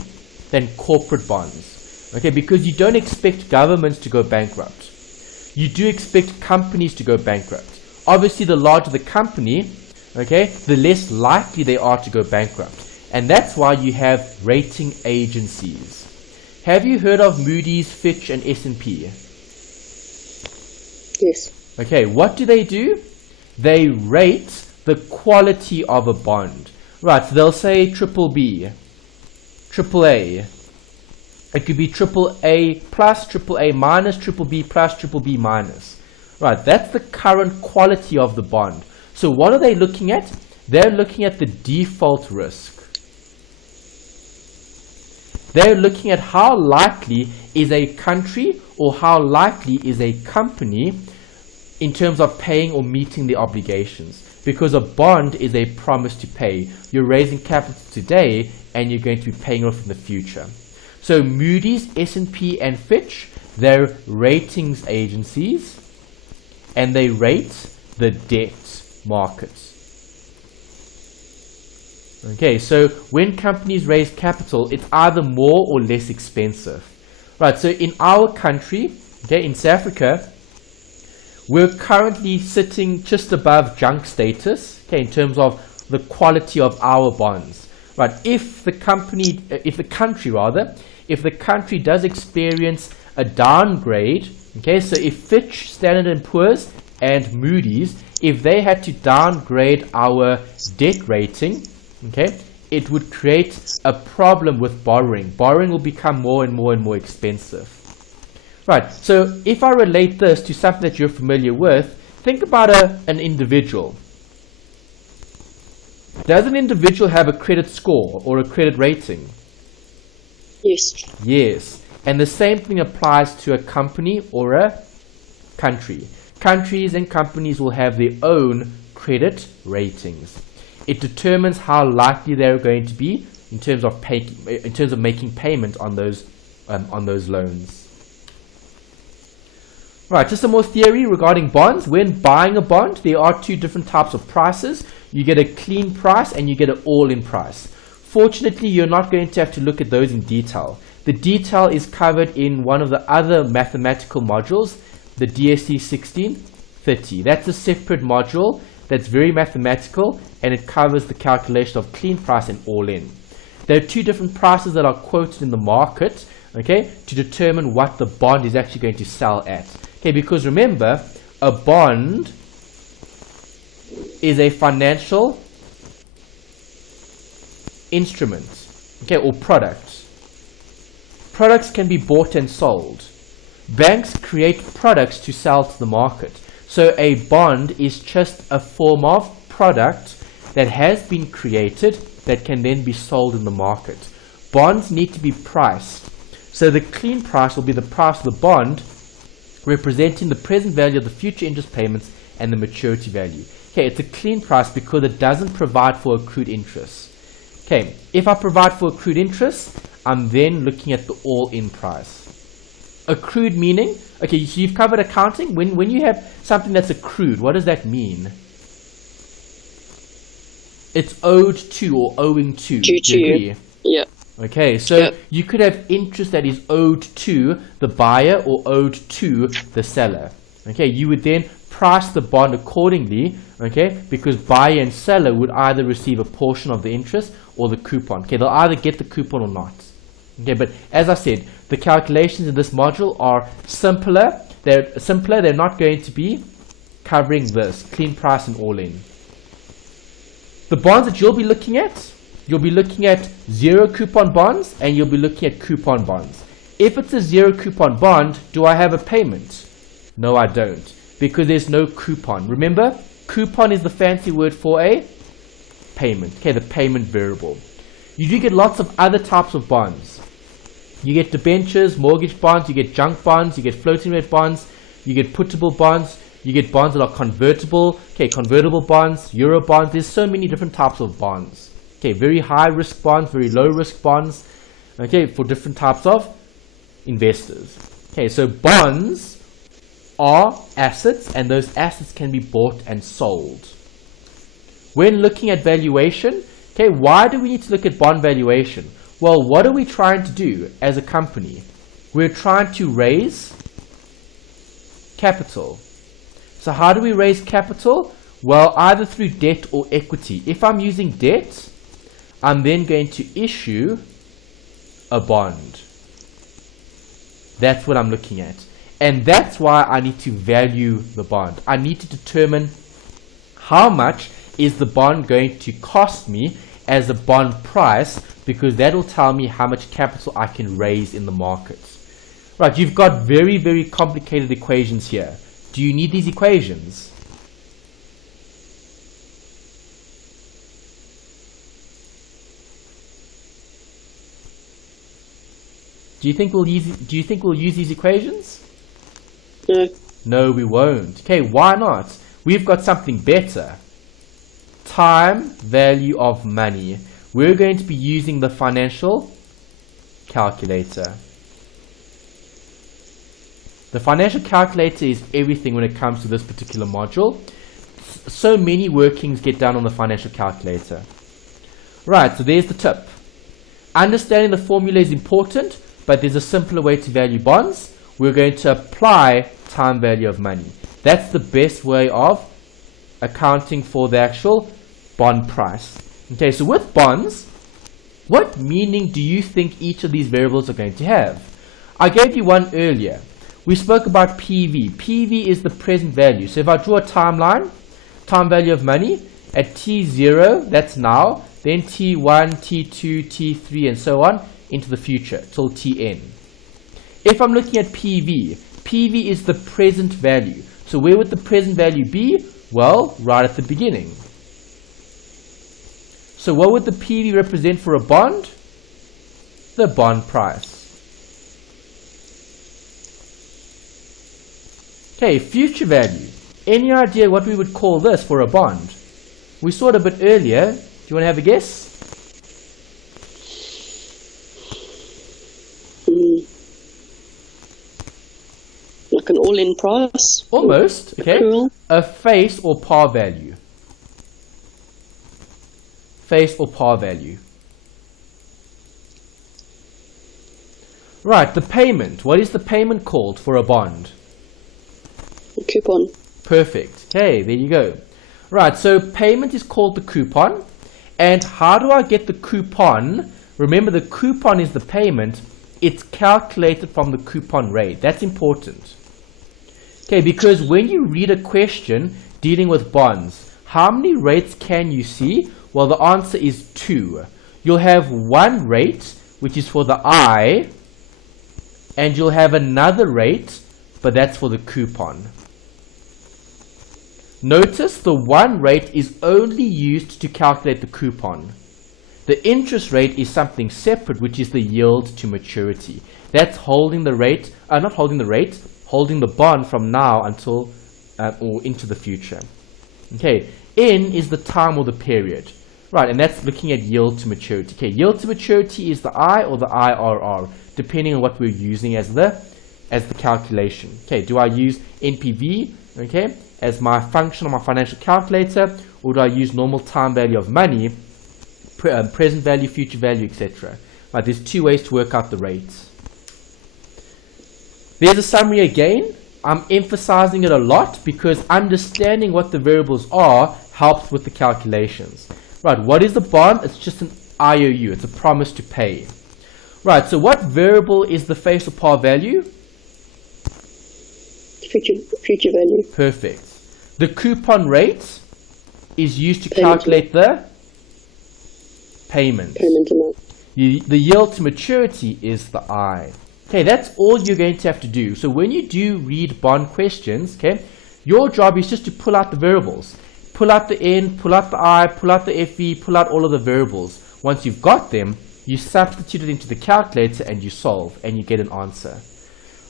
than corporate bonds, okay, because you don't expect governments to go bankrupt. You do expect companies to go bankrupt. Obviously, the larger the company, okay, the less likely they are to go bankrupt. And that's why you have rating agencies. Have you heard of Moody's, Fitch, and S&P? Yes. Okay, what do? They rate the quality of a bond. Right, so they'll say triple B, triple A. It could be triple A plus, triple A minus, triple B plus, triple B minus. Right, that's the current quality of the bond. So what are they looking at? They're looking at the default risk. They're looking at how likely is a country or how likely is a company in terms of paying or meeting the obligations. Because a bond is a promise to pay. You're raising capital today and you're going to be paying off in the future. So Moody's, S&P, and Fitch, they're ratings agencies and they rate the debt markets. Okay, so when companies raise capital, it's either more or less expensive. Right, so in our country, okay, in South Africa, we're currently sitting just above junk status, okay, in terms of the quality of our bonds. Right, if the country does experience a downgrade, okay, so if Fitch, Standard & Poor's, and Moody's, if they had to downgrade our debt rating, okay, it would create a problem with borrowing. Borrowing will become more and more expensive. Right, so if I relate this to something that you're familiar with, think about an individual. Does an individual have a credit score or a credit rating? Yes. Yes, and the same thing applies to a company or a country. Countries and companies will have their own credit ratings. It determines how likely they're going to be in terms of making payment on those loans. Right, just some more theory regarding bonds. When buying a bond, there are two different types of prices. You get a clean price and you get an all-in price. Fortunately, you're not going to have to look at those in detail. The detail is covered in one of the other mathematical modules, the DSC 1630. That's a separate module that's very mathematical, and it covers the calculation of clean price and all-in. There are two different prices that are quoted in the market, okay, to determine what the bond is actually going to sell at. Okay, because remember, a bond is a financial instrument, okay, or product. Products can be bought and sold. Banks create products to sell to the market. So a bond is just a form of product that has been created that can then be sold in the market. Bonds need to be priced. So the clean price will be the price of the bond, representing the present value of the future interest payments and the maturity value. Okay, it's a clean price because it doesn't provide for accrued interest. Okay, if I provide for accrued interest, I'm then looking at the all-in price. Accrued meaning, okay, so you've covered accounting. When you have something that's accrued, what does that mean? It's owed to or owing to. Due Do you to. agree? Yeah. Okay, so you could have interest that is owed to the buyer or owed to the seller. Okay, you would then price the bond accordingly, okay, because buyer and seller would either receive a portion of the interest or the coupon. Okay, they'll either get the coupon or not. Okay, but as I said, the calculations in this module are simpler. They're not going to be covering this, clean price and all-in. The bonds that you'll be looking at zero coupon bonds and you'll be looking at coupon bonds. If it's a zero coupon bond, do I have a payment? No, I don't, because there's no coupon. Remember, coupon is the fancy word for a payment. Okay, the payment variable. You do get lots of other types of bonds. You get debentures, mortgage bonds, you get junk bonds, you get floating rate bonds, you get puttable bonds, you get bonds that are convertible, okay, convertible bonds, euro bonds. There's so many different types of bonds. Okay, very high risk bonds, very low risk bonds, okay, for different types of investors. Okay, so bonds are assets, and those assets can be bought and sold. When looking at valuation, okay, why do we need to look at bond valuation? Well, what are we trying to do as a company? We're trying to raise capital. So how do we raise capital? Well, either through debt or equity. If I'm using debt, I'm then going to issue a bond. That's what I'm looking at. And that's why I need to value the bond. I need to determine how much is the bond going to cost me as a bond price, because that will tell me how much capital I can raise in the market. Right, you've got very, very complicated equations here. Do you need these equations? Do you think we'll use these equations? No. No, we won't. Okay, why not? We've got something better. Time value of money. We're going to be using the financial calculator. The financial calculator is everything when it comes to this particular module. So many workings get done on the financial calculator. Right, so there's the tip. Understanding the formula is important, but there's a simpler way to value bonds. We're going to apply time value of money. That's the best way of accounting for the actual bond price. Okay, so with bonds, what meaning do you think each of these variables are going to have? I gave you one earlier. We spoke about PV. PV is the present value. So if I draw a timeline, time value of money, at T0, that's now, then T1, T2, T3, and so on, into the future, till Tn. If I'm looking at PV, PV is the present value. So where would the present value be? Well, right at the beginning. So what would the PV represent for a bond? The bond price. Okay, future value. Any idea what we would call this for a bond? We saw it a bit earlier. Do you want to have a guess? Like an all-in price? Almost, okay. Cool. A face or par value. Face or par value. Right, the payment. What is the payment called for a bond? A coupon. Perfect. Okay, there you go. Right, so payment is called the coupon. And how do I get the coupon? Remember, the coupon is the payment. It's calculated from the coupon rate. That's important. Okay, because when you read a question dealing with bonds, how many rates can you see? Well, the answer is 2. You'll have one rate, which is for the I, and you'll have another rate, but that's for the coupon. Notice the one rate is only used to calculate the coupon. The interest rate is something separate, which is the yield to maturity. That's holding the rate, not holding the rate, holding the bond from now until or into the future. Okay, N is the time or the period. Right, and that's looking at yield to maturity. Okay, yield to maturity is the I or the IRR, depending on what we're using as the calculation. Okay, do I use NPV, okay, as my function on my financial calculator, or do I use normal time value of money, present value, future value, etc.? Right, there's 2 ways to work out the rates. There's a summary again. I'm emphasizing it a lot because understanding what the variables are helps with the calculations. Right, what is the bond? It's just an IOU. It's a promise to pay. Right, so what variable is the face or par value? Future value. Perfect. The coupon rate is used to calculate the payment. Payment amount. The yield to maturity is the I. Okay, that's all you're going to have to do. So when you do read bond questions, okay, your job is just to pull out the variables. Pull out the N, pull out the I, pull out the FE, pull out all of the variables. Once you've got them, you substitute it into the calculator and you solve and you get an answer.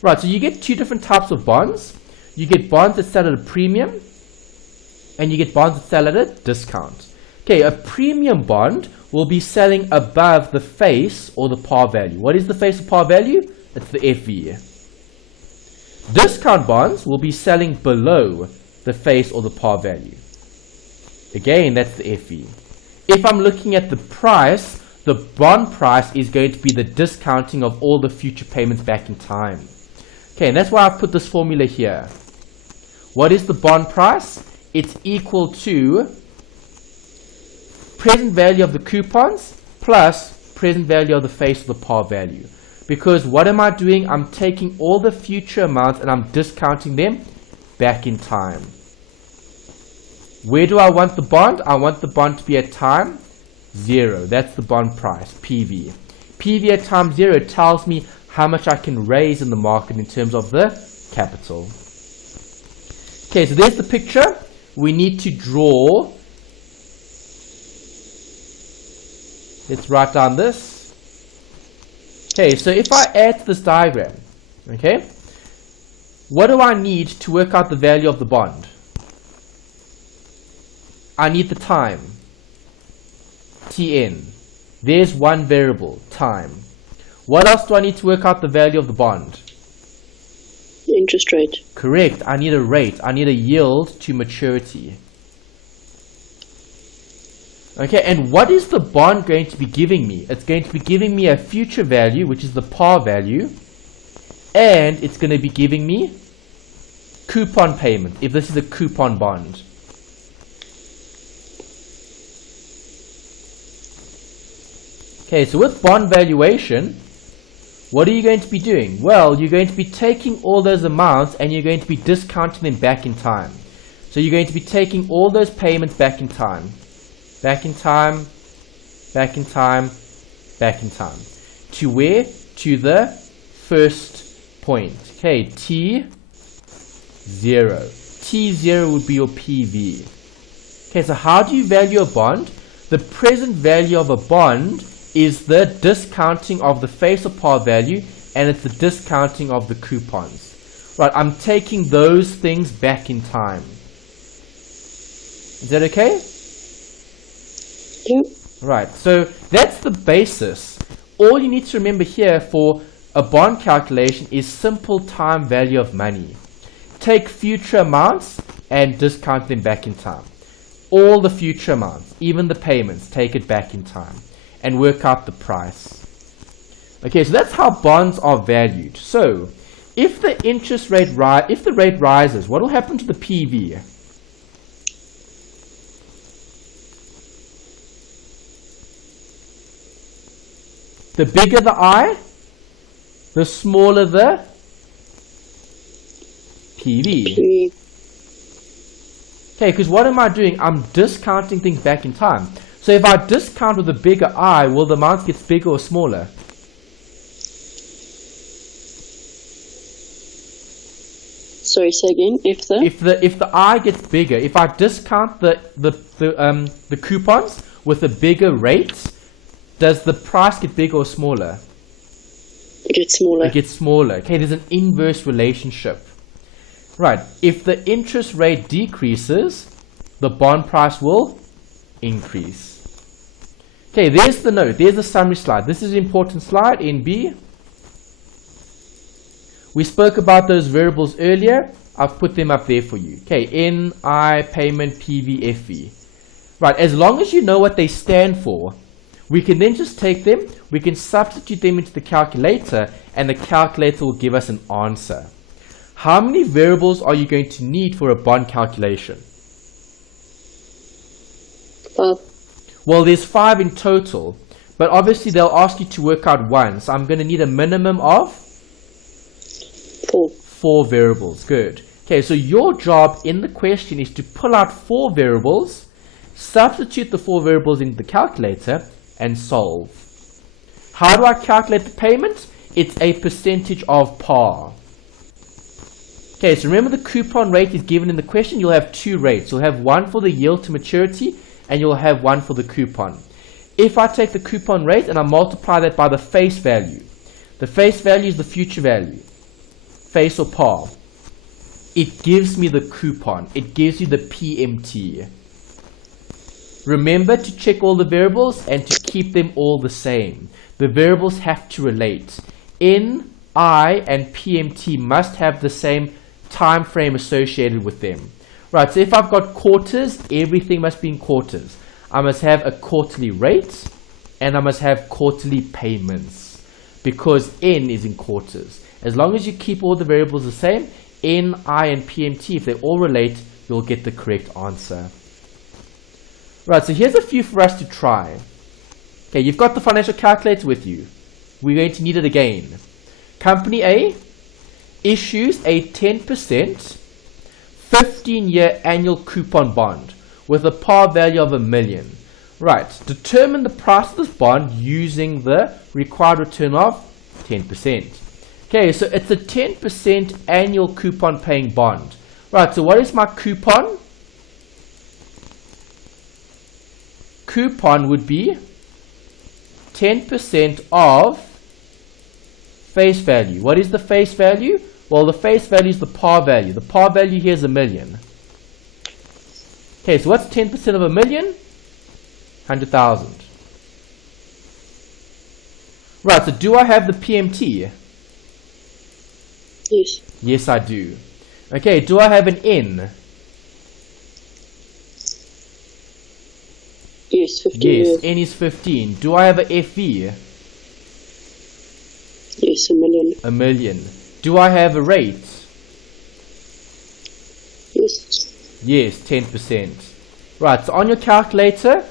Right, so you get 2 different types of bonds. You get bonds that sell at a premium and you get bonds that sell at a discount. Okay, a premium bond will be selling above the face or the par value. What is the face or par value? It's the FE. Discount bonds will be selling below the face or the par value. Again, that's the FE. If I'm looking at the price, the bond price is going to be the discounting of all the future payments back in time. Okay, and that's why I've put this formula here. What is the bond price? It's equal to present value of the coupons plus present value of the face of the par value. Because what am I doing? I'm taking all the future amounts and I'm discounting them back in time. Where do I want the bond? I want the bond to be at time 0. That's the bond price, PV. PV at time 0 tells me how much I can raise in the market in terms of the capital. Okay, so there's the picture. We need to draw. Let's write down this. Okay, so if I add to this diagram, okay, what do I need to work out the value of the bond? I need the time, Tn. There's one variable, time. What else do I need to work out the value of the bond? The interest rate. Correct. I need a rate. I need a yield to maturity. Okay, and what is the bond going to be giving me? It's going to be giving me a future value, which is the par value, and it's going to be giving me coupon payment, if this is a coupon bond. Okay, so with bond valuation, what are you going to be doing? Well, you're going to be taking all those amounts and you're going to be discounting them back in time. So you're going to be taking all those payments back in time. Back in time, back in time, back in time. To where? To the first point. Okay, T0. T0 would be your PV. Okay, so how do you value a bond? The present value of a bond is the discounting of the face or par value, and it's the discounting of the coupons. Right, I'm taking those things back in time. Is that okay? Yep. Right, so that's the basis. All you need to remember here for a bond calculation is simple time value of money. Take future amounts and discount them back in time. All the future amounts, even the payments, take it back in time and work out the price. Okay, so that's how bonds are valued. So if the interest rate if the rate rises, what will happen to the PV? The bigger the I, the smaller the PV. Okay, because what am I doing? I'm discounting things back in time. So if I discount with a bigger I, will the amount get bigger or smaller? Sorry, say again. If the I gets bigger, if I discount the coupons with a bigger rate, does the price get bigger or smaller? It gets smaller. It gets smaller. Okay, there's an inverse relationship. Right. If the interest rate decreases, the bond price will increase. Okay, there's the note. There's the summary slide. This is an important slide in B. We spoke about those variables earlier. I've put them up there for you. Okay, N, I, payment, PV, FV. Right, as long as you know what they stand for, we can then just take them, we can substitute them into the calculator, and the calculator will give us an answer. How many variables are you going to need for a bond calculation? 5. Well, there's 5 in total, but obviously they'll ask you to work out one, so I'm going to need a minimum of 4 variables. Good. Okay, so your job in the question is to pull out 4 variables, substitute the 4 variables into the calculator, and solve. How do I calculate the payment? It's a percentage of par. Okay, so remember the coupon rate is given in the question. You'll have 2 rates. You'll have one for the yield to maturity, and you'll have one for the coupon. If I take the coupon rate and I multiply that by the face value is the future value, face or par, it gives me the coupon. It gives you the PMT. Remember to check all the variables and to keep them all the same. The variables have to relate. N, I, and PMT must have the same time frame associated with them. Right, so if I've got quarters, everything must be in quarters. I must have a quarterly rate, and I must have quarterly payments, because N is in quarters. As long as you keep all the variables the same, N, I, and PMT, if they all relate, you'll get the correct answer. Right, so here's a few for us to try. Okay, you've got the financial calculator with you. We're going to need it again. Company A issues a 10% 15-year annual coupon bond with a par value of $1 million. Right, determine the price of this bond using the required return of 10%. Okay, so it's a 10% annual coupon paying bond. Right, so what is my coupon? Coupon would be 10% of face value. What is the face value? Well, the face value is the par value. The par value here is $1 million. Okay, so what's 10% of $1 million? 100,000. Right, so do I have the PMT? Yes. Yes, I do. Okay, do I have an N? Yes, 15 Yes, years. N is 15. Do I have a FV? Yes, $1 million. $1 million. Do I have a rate? Yes. Yes, 10%. Right, so on your calculator,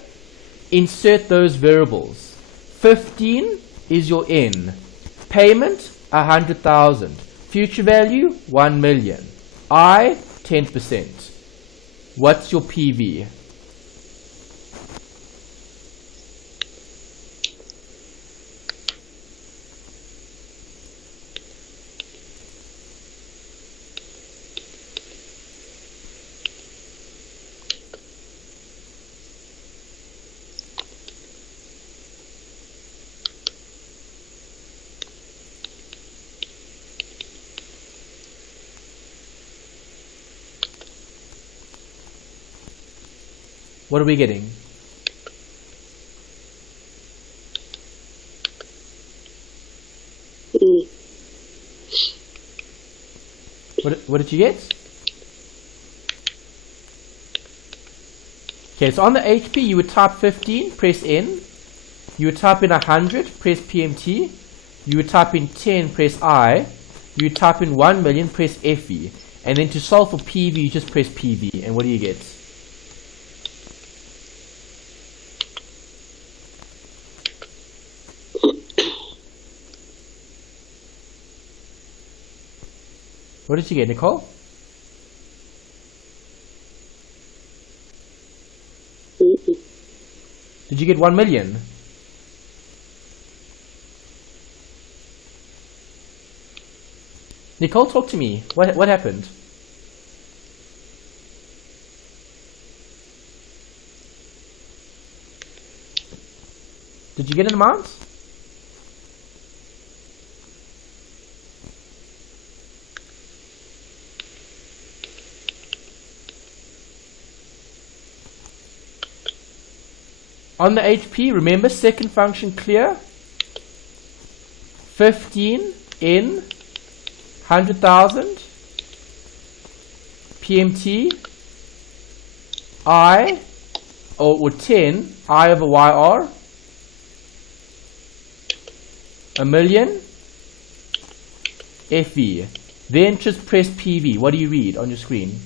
insert those variables. 15 is your N. Payment, 100,000. Future value, 1 million. I, 10%. What's your PV? What are we getting? What did you get? Okay, so on the HP, you would type 15, press N. You would type in 100, press PMT. You would type in 10, press I. You would type in 1 million, press FE. And then to solve for PV, you just press PV. And what do you get? What did you get, Nicole? Did you get 1 million? Nicole, talk to me. What happened? Did you get an amount? On the HP, remember second function clear. 15 in 100,000 PMT I or 10 I over YR, a million FE. Then just press PV. What do you read on your screen?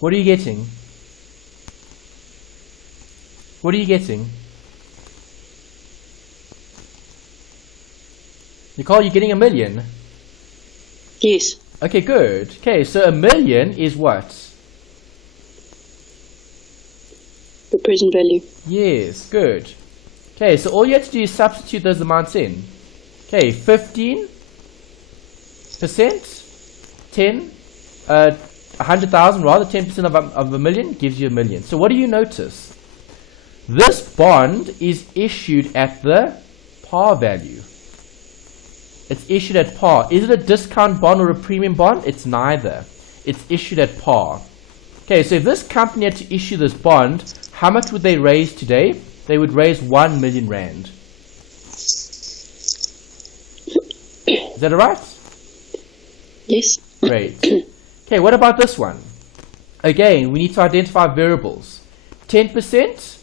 What are you getting? What are you getting? Nicole, you're getting a million? Yes. Okay, good. Okay, so a million is what? The present value. Yes, good. Okay, so all you have to do is substitute those amounts in. Okay, 15%, 10, 100,000 rather, 10% of a million gives you a million. So what do you notice? This bond is issued at the par value. It's issued at par. Is it a discount bond or a premium bond? It's neither. It's issued at par. Okay, so if this company had to issue this bond, how much would they raise today? They would raise 1 million rand. Is that alright? Yes. Great. Okay, what about this one? Again, we need to identify variables. 10%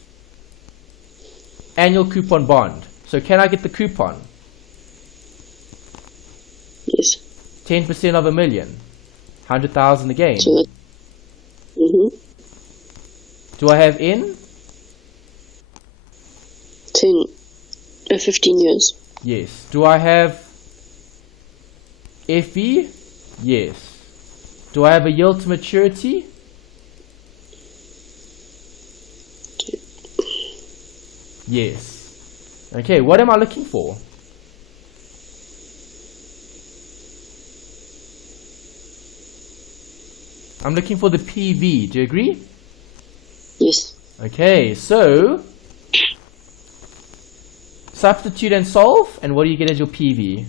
annual coupon bond. So can I get the coupon? Yes. 10% of a million. 100,000 again. So that, Do I have N? 15 years. Yes. Do I have FE? Yes. Do I have a yield to maturity? Yes. Okay, what am I looking for? I'm looking for the PV. Do you agree? Yes. Okay, so substitute and solve, and what do you get as your PV?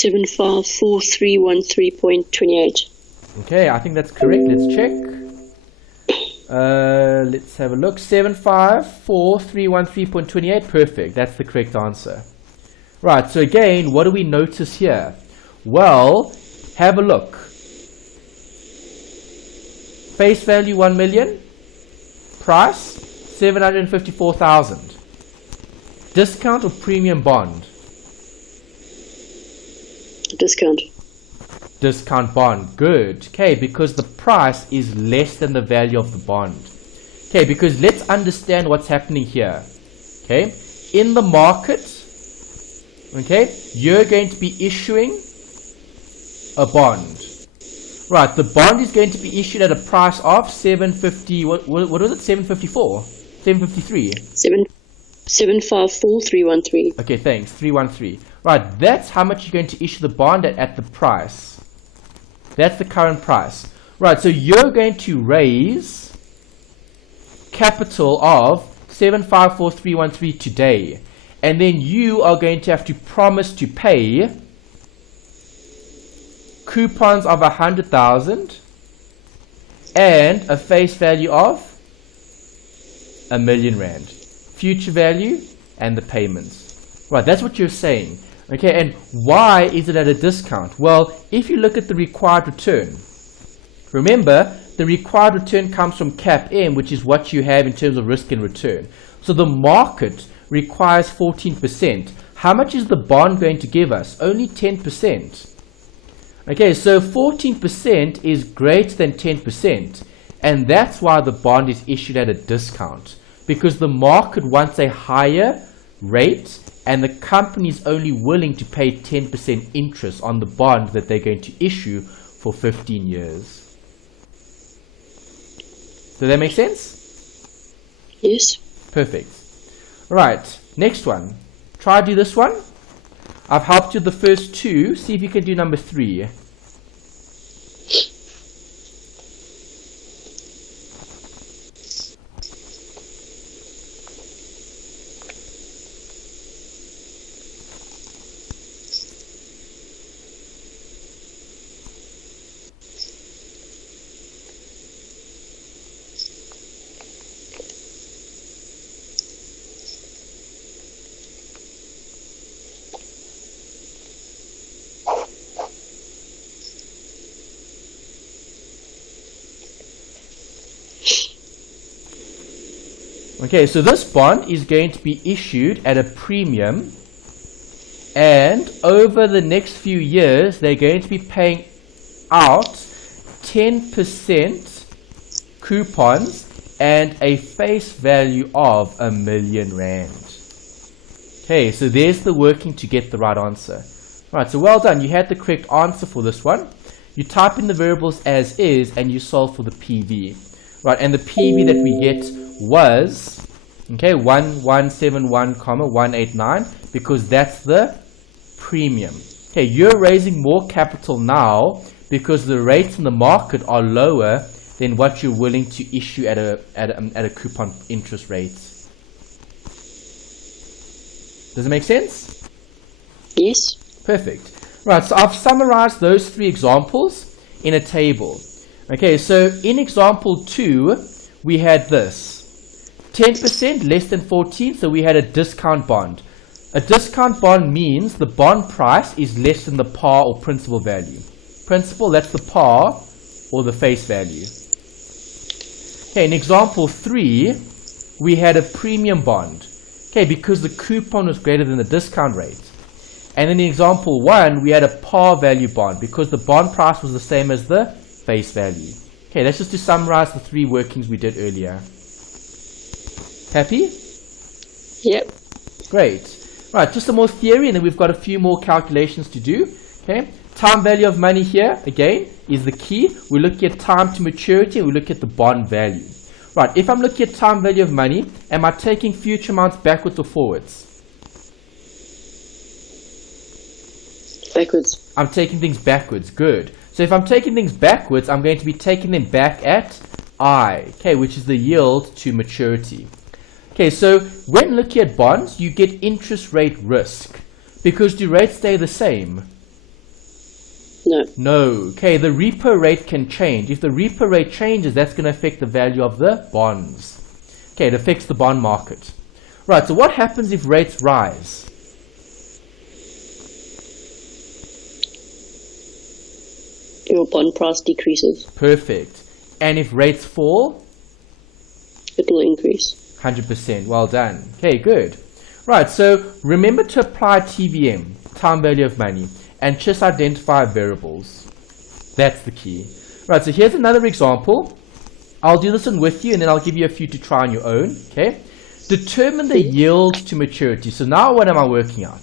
Seven five four three one 3.28. Okay, I think that's correct. Let's check. Let's have a look. 754,313.28. Perfect. That's the correct answer. Right, so again, what do we notice here? Well, have a look. Face value 1 million. Price 754,000. Discount or premium bond? Discount. Discount bond. Good. Okay, because the price is less than the value of the bond. Okay, because let's understand what's happening here. Okay, in the market, okay, you're going to be issuing a bond. Right, the bond is going to be issued at a price of 750. What was it? 754? 753? 754,313. Okay, thanks. 313. Right, that's how much you're going to issue the bond at the price. That's the current price. Right, so you're going to raise capital of 754,313 today. And then you are going to have to promise to pay coupons of 100,000 and a face value of a million rand. Future value and the payments. Right, that's what you're saying. Okay, and why is it at a discount? Well, if you look at the required return, Remember, the required return comes from cap M, which is what you have in terms of risk and return. So the market requires 14%. How much is the bond going to give us? Only 10%. Okay, so 14% is greater than 10, and that's why the bond is issued at a discount, because the market wants a higher rate and the company is only willing to pay 10% interest on the bond that they're going to issue for 15 years. Does that make sense? Yes. Perfect. Right, next one. Try do this one. I've helped you the first two. See if you can do number 3. Okay, so this bond is going to be issued at a premium, and over the next few years they're going to be paying out 10% coupons and a face value of R1 million. Okay, so there's the working to get the right answer. Right, so well done, you had the correct answer for this one. You type in the variables as is and you solve for the PV. Right, and the PV that we get was, okay, 1171,189, because that's the premium. Okay, you're raising more capital now because the rates in the market are lower than what you're willing to issue at a coupon interest rate. Does it make sense? Yes. Perfect. Right, so I've summarized those 3 examples in a table. Okay, so in example 2, we had this. 10% less than 14, so we had a discount bond. A discount bond means the bond price is less than the par or principal value. Principal, that's the par or the face value. Okay, in example 3, we had a premium bond. Okay, because the coupon was greater than the discount rate. And in example 1, we had a par value bond because the bond price was the same as the face value. Okay, that's just to summarize the 3 workings we did earlier. Happy? Yep. Great. Right, just some more theory and then we've got a few more calculations to do. Okay, time value of money here, again, is the key. We look at time to maturity and we look at the bond value. Right, if I'm looking at time value of money, am I taking future amounts backwards or forwards? Backwards. I'm taking things backwards, good. So if I'm taking things backwards, I'm going to be taking them back at I, okay, which is the yield to maturity. Okay, so when looking at bonds, you get interest rate risk. Because do rates stay the same? No. No. Okay, the repo rate can change. If the repo rate changes, that's going to affect the value of the bonds. Okay, it affects the bond market. Right, so what happens if rates rise? Your bond price decreases. Perfect. And if rates fall? It will increase. 100%. Well done. Okay, good. Right, so remember to apply TVM, time value of money, and just identify variables. That's the key. Right, so here's another example. I'll do this one with you, and then I'll give you a few to try on your own. Okay. Determine the yield to maturity. So now what am I working out?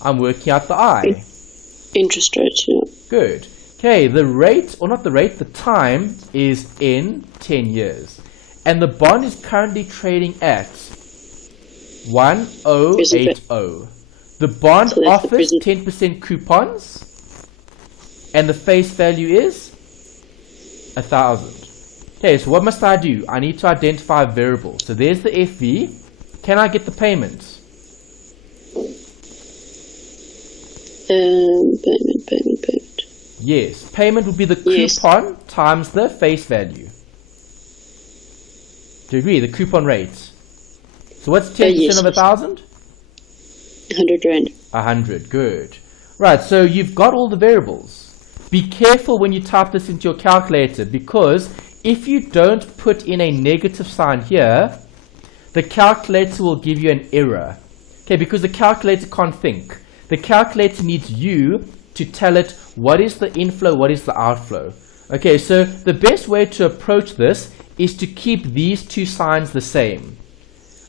I'm working out the I. Interest rate, yeah. Good. Okay, the rate, or not the rate, the time is in 10 years. And the bond is currently trading at 1080. The bond So offers 10% coupons, and the face value is 1,000. Okay, so what must I do? I need to identify a variable. So there's the FV. Can I get the payment? Payment. Yes, payment would be the coupon times the face value. Do you agree? The coupon rate. So what's 10% yes, of 1,000? 100 Rand. 100, good. Right, so you've got all the variables. Be careful when you type this into your calculator, because if you don't put in a negative sign here, the calculator will give you an error. Okay, because the calculator can't think. The calculator needs you to tell it what is the inflow, what is the outflow. Okay, so the best way to approach this is to keep these two signs the same.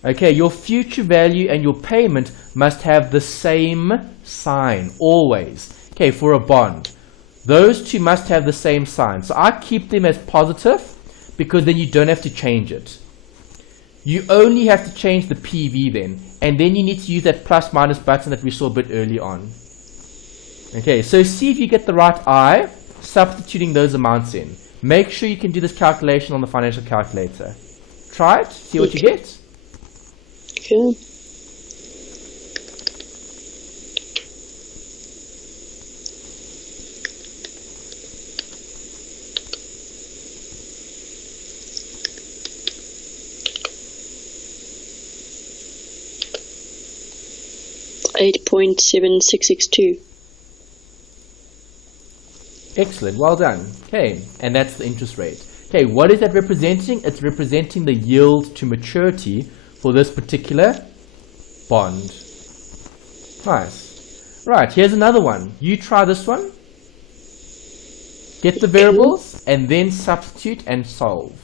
Okay, your future value and your payment must have the same sign, always. Okay, for a bond. Those two must have the same sign. So I keep them as positive, because then you don't have to change it. You only have to change the PV then, and then you need to use that plus minus button that we saw a bit early on. Okay, so see if you get the right I, substituting those amounts in. Make sure you can do this calculation on the financial calculator. Try it, see what you get. Okay. $8.7662. Excellent, well done. Okay, and that's the interest rate. Okay, what is that representing? It's representing the yield to maturity for this particular bond. Nice. Right, here's another one. You try this one. Get the variables and then substitute and solve.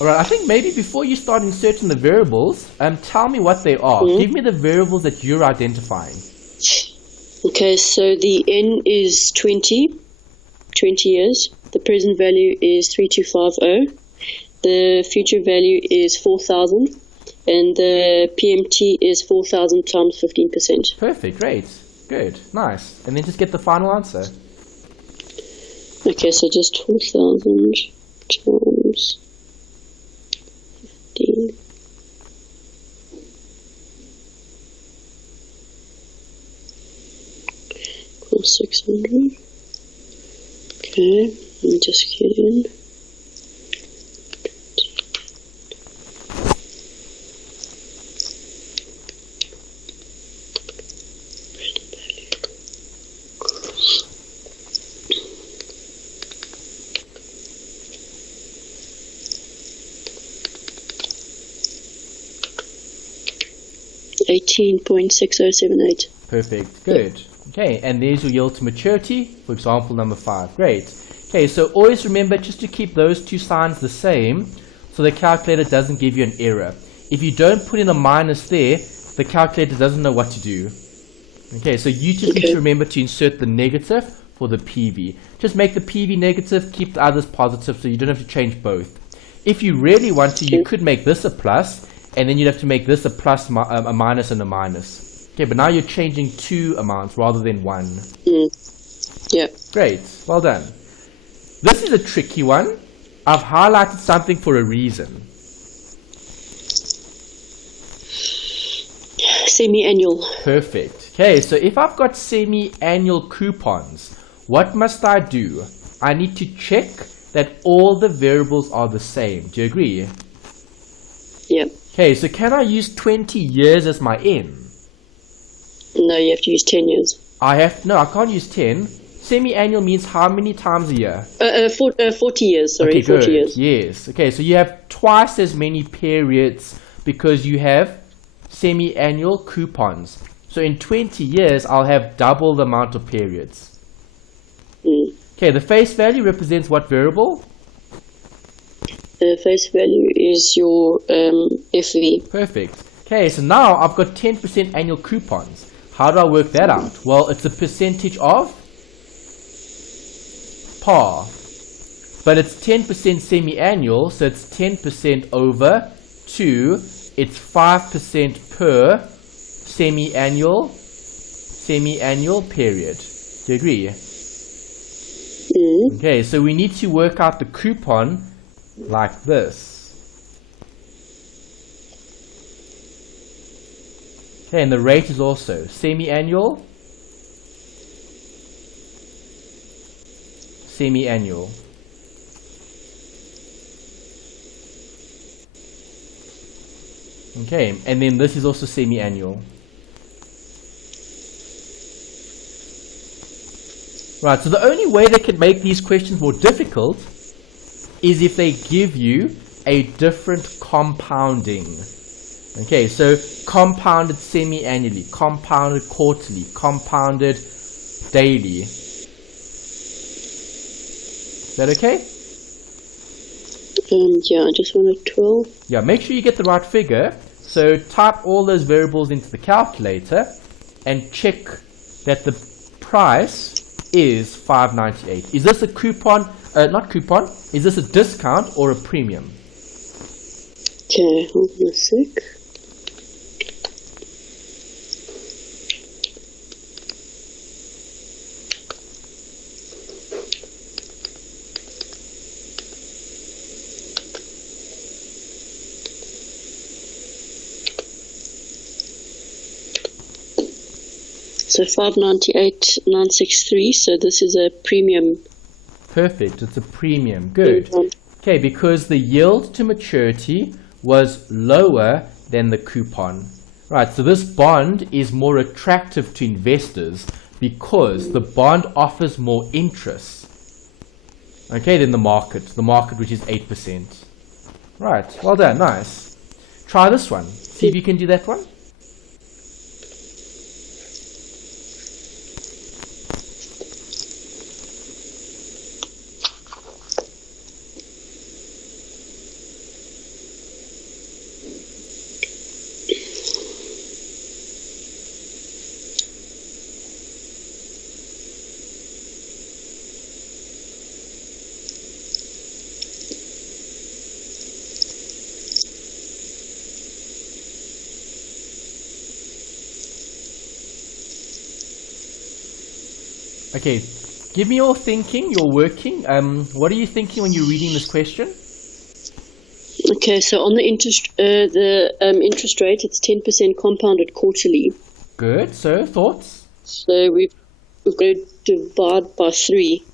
Alright, I think maybe before you start inserting the variables, tell me what they are. Give me the variables that you're identifying. Okay, so the N is 20 years. The present value is 3250. The future value is 4,000. And the PMT is 4,000 times 15%. Perfect, great. Good, nice. And then just get the final answer. Okay, so just 4,000 times 15. Equals 600. Okay, let me just get in. $18.6078. Perfect, good. Okay, and there's your yield to maturity, for example, number 5. Great. Okay, so always remember just to keep those two signs the same so the calculator doesn't give you an error. If you don't put in a minus there, the calculator doesn't know what to do. Okay, so you just need to remember to insert the negative for the PV. Just make the PV negative, keep the others positive, so you don't have to change both. If you really want to, you could make this a plus, and then you'd have to make this a plus, a minus, and a minus. Okay, but now you're changing two amounts rather than one. Yeah. Great, well done. This is a tricky one. I've highlighted something for a reason. Semi-annual. Perfect. Okay, so if I've got semi-annual coupons, what must I do? I need to check that all the variables are the same. Do you agree? Yeah. Okay, so can I use 20 years as my N? No, you have to use 10 years. No, I can't use 10. Semi-annual means how many times a year? 40 years, sorry, okay, 40 good. years. Yes, okay, so you have twice as many periods because you have semi-annual coupons. So in 20 years, I'll have double the amount of periods. Okay, the face value represents what variable? The face value is your FV. Perfect. Okay, so now I've got 10% annual coupons. How do I work that out? Well, it's a percentage of par. But it's 10% semi-annual, so it's 10% over 2. It's 5% per semi-annual. semi-annual period. Do you agree? Mm. Okay, so we need to work out the coupon like this. Okay, and the rate is also semi-annual, semi-annual. Okay, and then this is also semi-annual. Right, so the only way they can make these questions more difficult is if they give you a different compounding. Okay, so compounded semi-annually, compounded quarterly, compounded daily. Is that okay? Yeah, I just want a 12. Yeah, make sure you get the right figure. So type all those variables into the calculator and check that the price is $5.98. Is this a coupon? Not coupon. Is this a discount or a premium? Okay, hold on a sec. So 598,963. So this is a premium. Perfect. It's a premium. Good. Okay, because the yield to maturity was lower than the coupon. Right, so this bond is more attractive to investors because the bond offers more interest. Okay, than the market which is 8%. Right, well done, nice. Try this one. See if you can do that one. Okay, give me your thinking, your working. What are you thinking when you're reading this question? Okay, so on the interest rate, it's 10% compounded quarterly. Good. So thoughts? So we've got to divide by 3.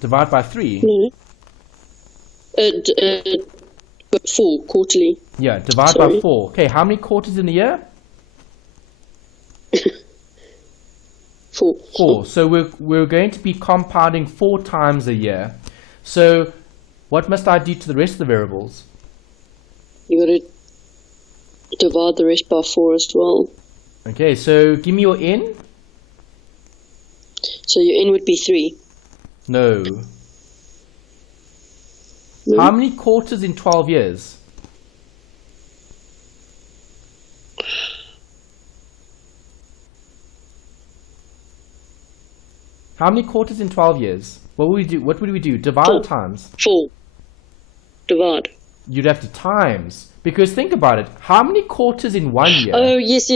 Divide by 3. No. 4 quarterly. Yeah, divide by 4. Okay, how many quarters in a year? 4. 4. So we're going to be compounding 4 times a year. So what must I do to the rest of the variables? You got to divide the rest by 4 as well. Okay, so give me your n. So your n would be 3. No. How many quarters in 12 years? How many quarters in 12 years? What would we do? What would we do? Divide or times? 4. Divide. You'd have to times. Because think about it. How many quarters in 1 year? Oh, yes.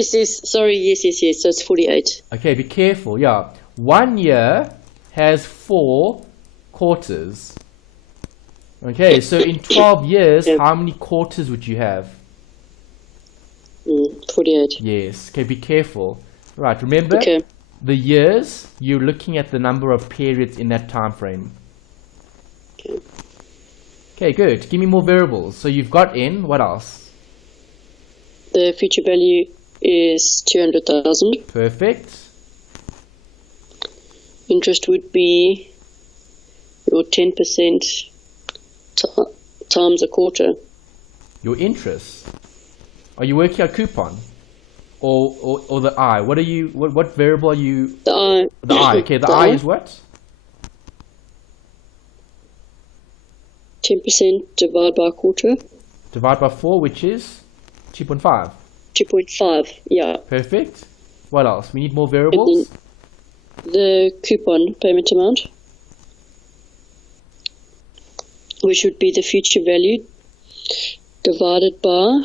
Sorry, yes. So it's 48. Okay, be careful. Yeah. 1 year has 4 quarters. Okay, so in 12 years, how many quarters would you have? 48. Yes. Okay, be careful. Right, remember? Okay. The years, you're looking at the number of periods in that time frame. Okay. Okay, good. Give me more variables. So you've got n. What else? The future value is 200,000. Perfect. Interest would be your 10% times a quarter. Your interest. Are you working out coupon? Or the I? What are you? What variable are you? The I. The I. Okay, the I is what? 10% divided by a quarter. Divide by 4, which is 2.5. 2.5. Yeah. Perfect. What else? We need more variables. The coupon payment amount, which would be the future value divided by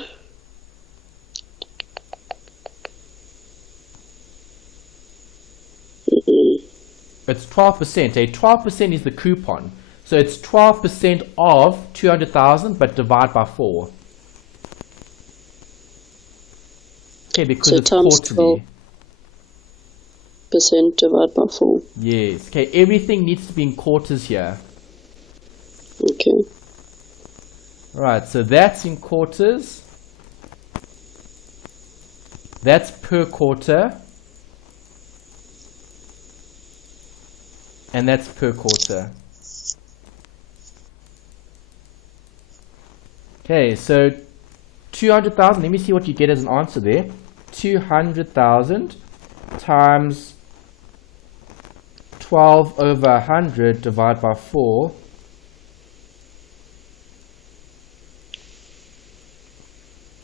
It's 12%. 12% is the coupon. So it's 12% of 200,000, but divide by 4. Okay, because So it's times quarterly. 12% divided by 4. Yes. Okay, everything needs to be in quarters here. Okay. Right, so that's in quarters. That's per quarter. And that's per quarter. Okay, so 200,000, let me see what you get as an answer there. 200,000 times 12 over 100 divided by 4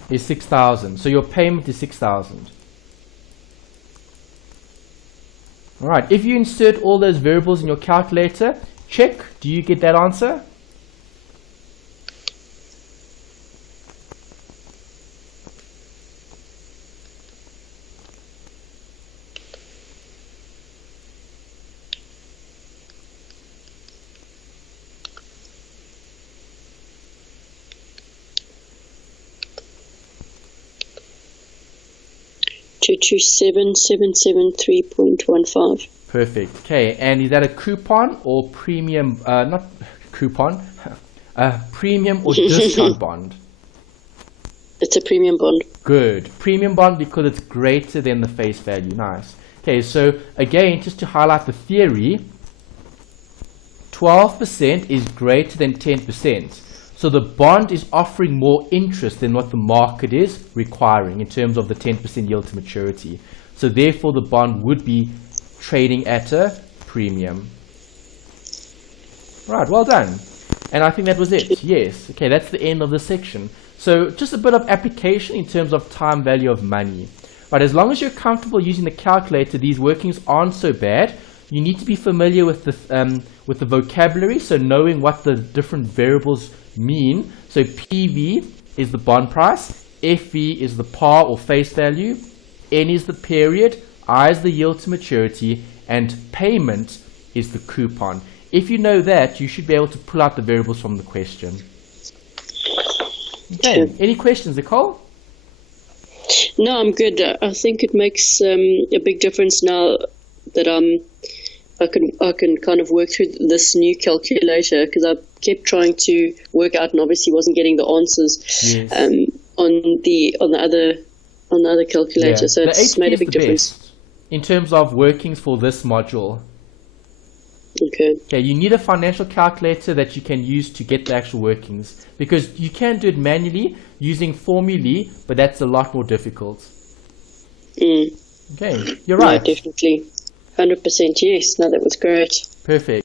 is 6,000. So your payment is 6,000. Alright, if you insert all those variables in your calculator, check, do you get that answer? $227,773.15. Perfect. Okay, and is that a coupon or premium, not coupon, premium or discount bond? It's a premium bond. Good. Premium bond because it's greater than the face value. Nice. Okay, so again, just to highlight the theory, 12% is greater than 10%. So the bond is offering more interest than what the market is requiring in terms of the 10% yield to maturity. So therefore the bond would be trading at a premium. Right, well done. And I think that was it. Yes. Okay, that's the end of the section. So just a bit of application in terms of time value of money. Right, as long as you're comfortable using the calculator, these workings aren't so bad. You need to be familiar with the vocabulary, so knowing what the different variables mean. So PV is the bond price, FV is the par or face value, N is the period, I is the yield to maturity, and payment is the coupon. If you know that, you should be able to pull out the variables from the question. Okay, any questions, Nicole? No, I'm good. I think it makes a big difference now that I can kind of work through this new calculator, because I kept trying to work out and obviously wasn't getting the answers. Yes. on the other calculator. Yeah. So The it's HP made a is big the difference. best in terms of workings for this module. Okay. Okay, you need a financial calculator that you can use to get the actual workings, because you can do it manually using formulae, but that's a lot more difficult. Okay, you're right. No, definitely. 100% yes. No, that was great. Perfect.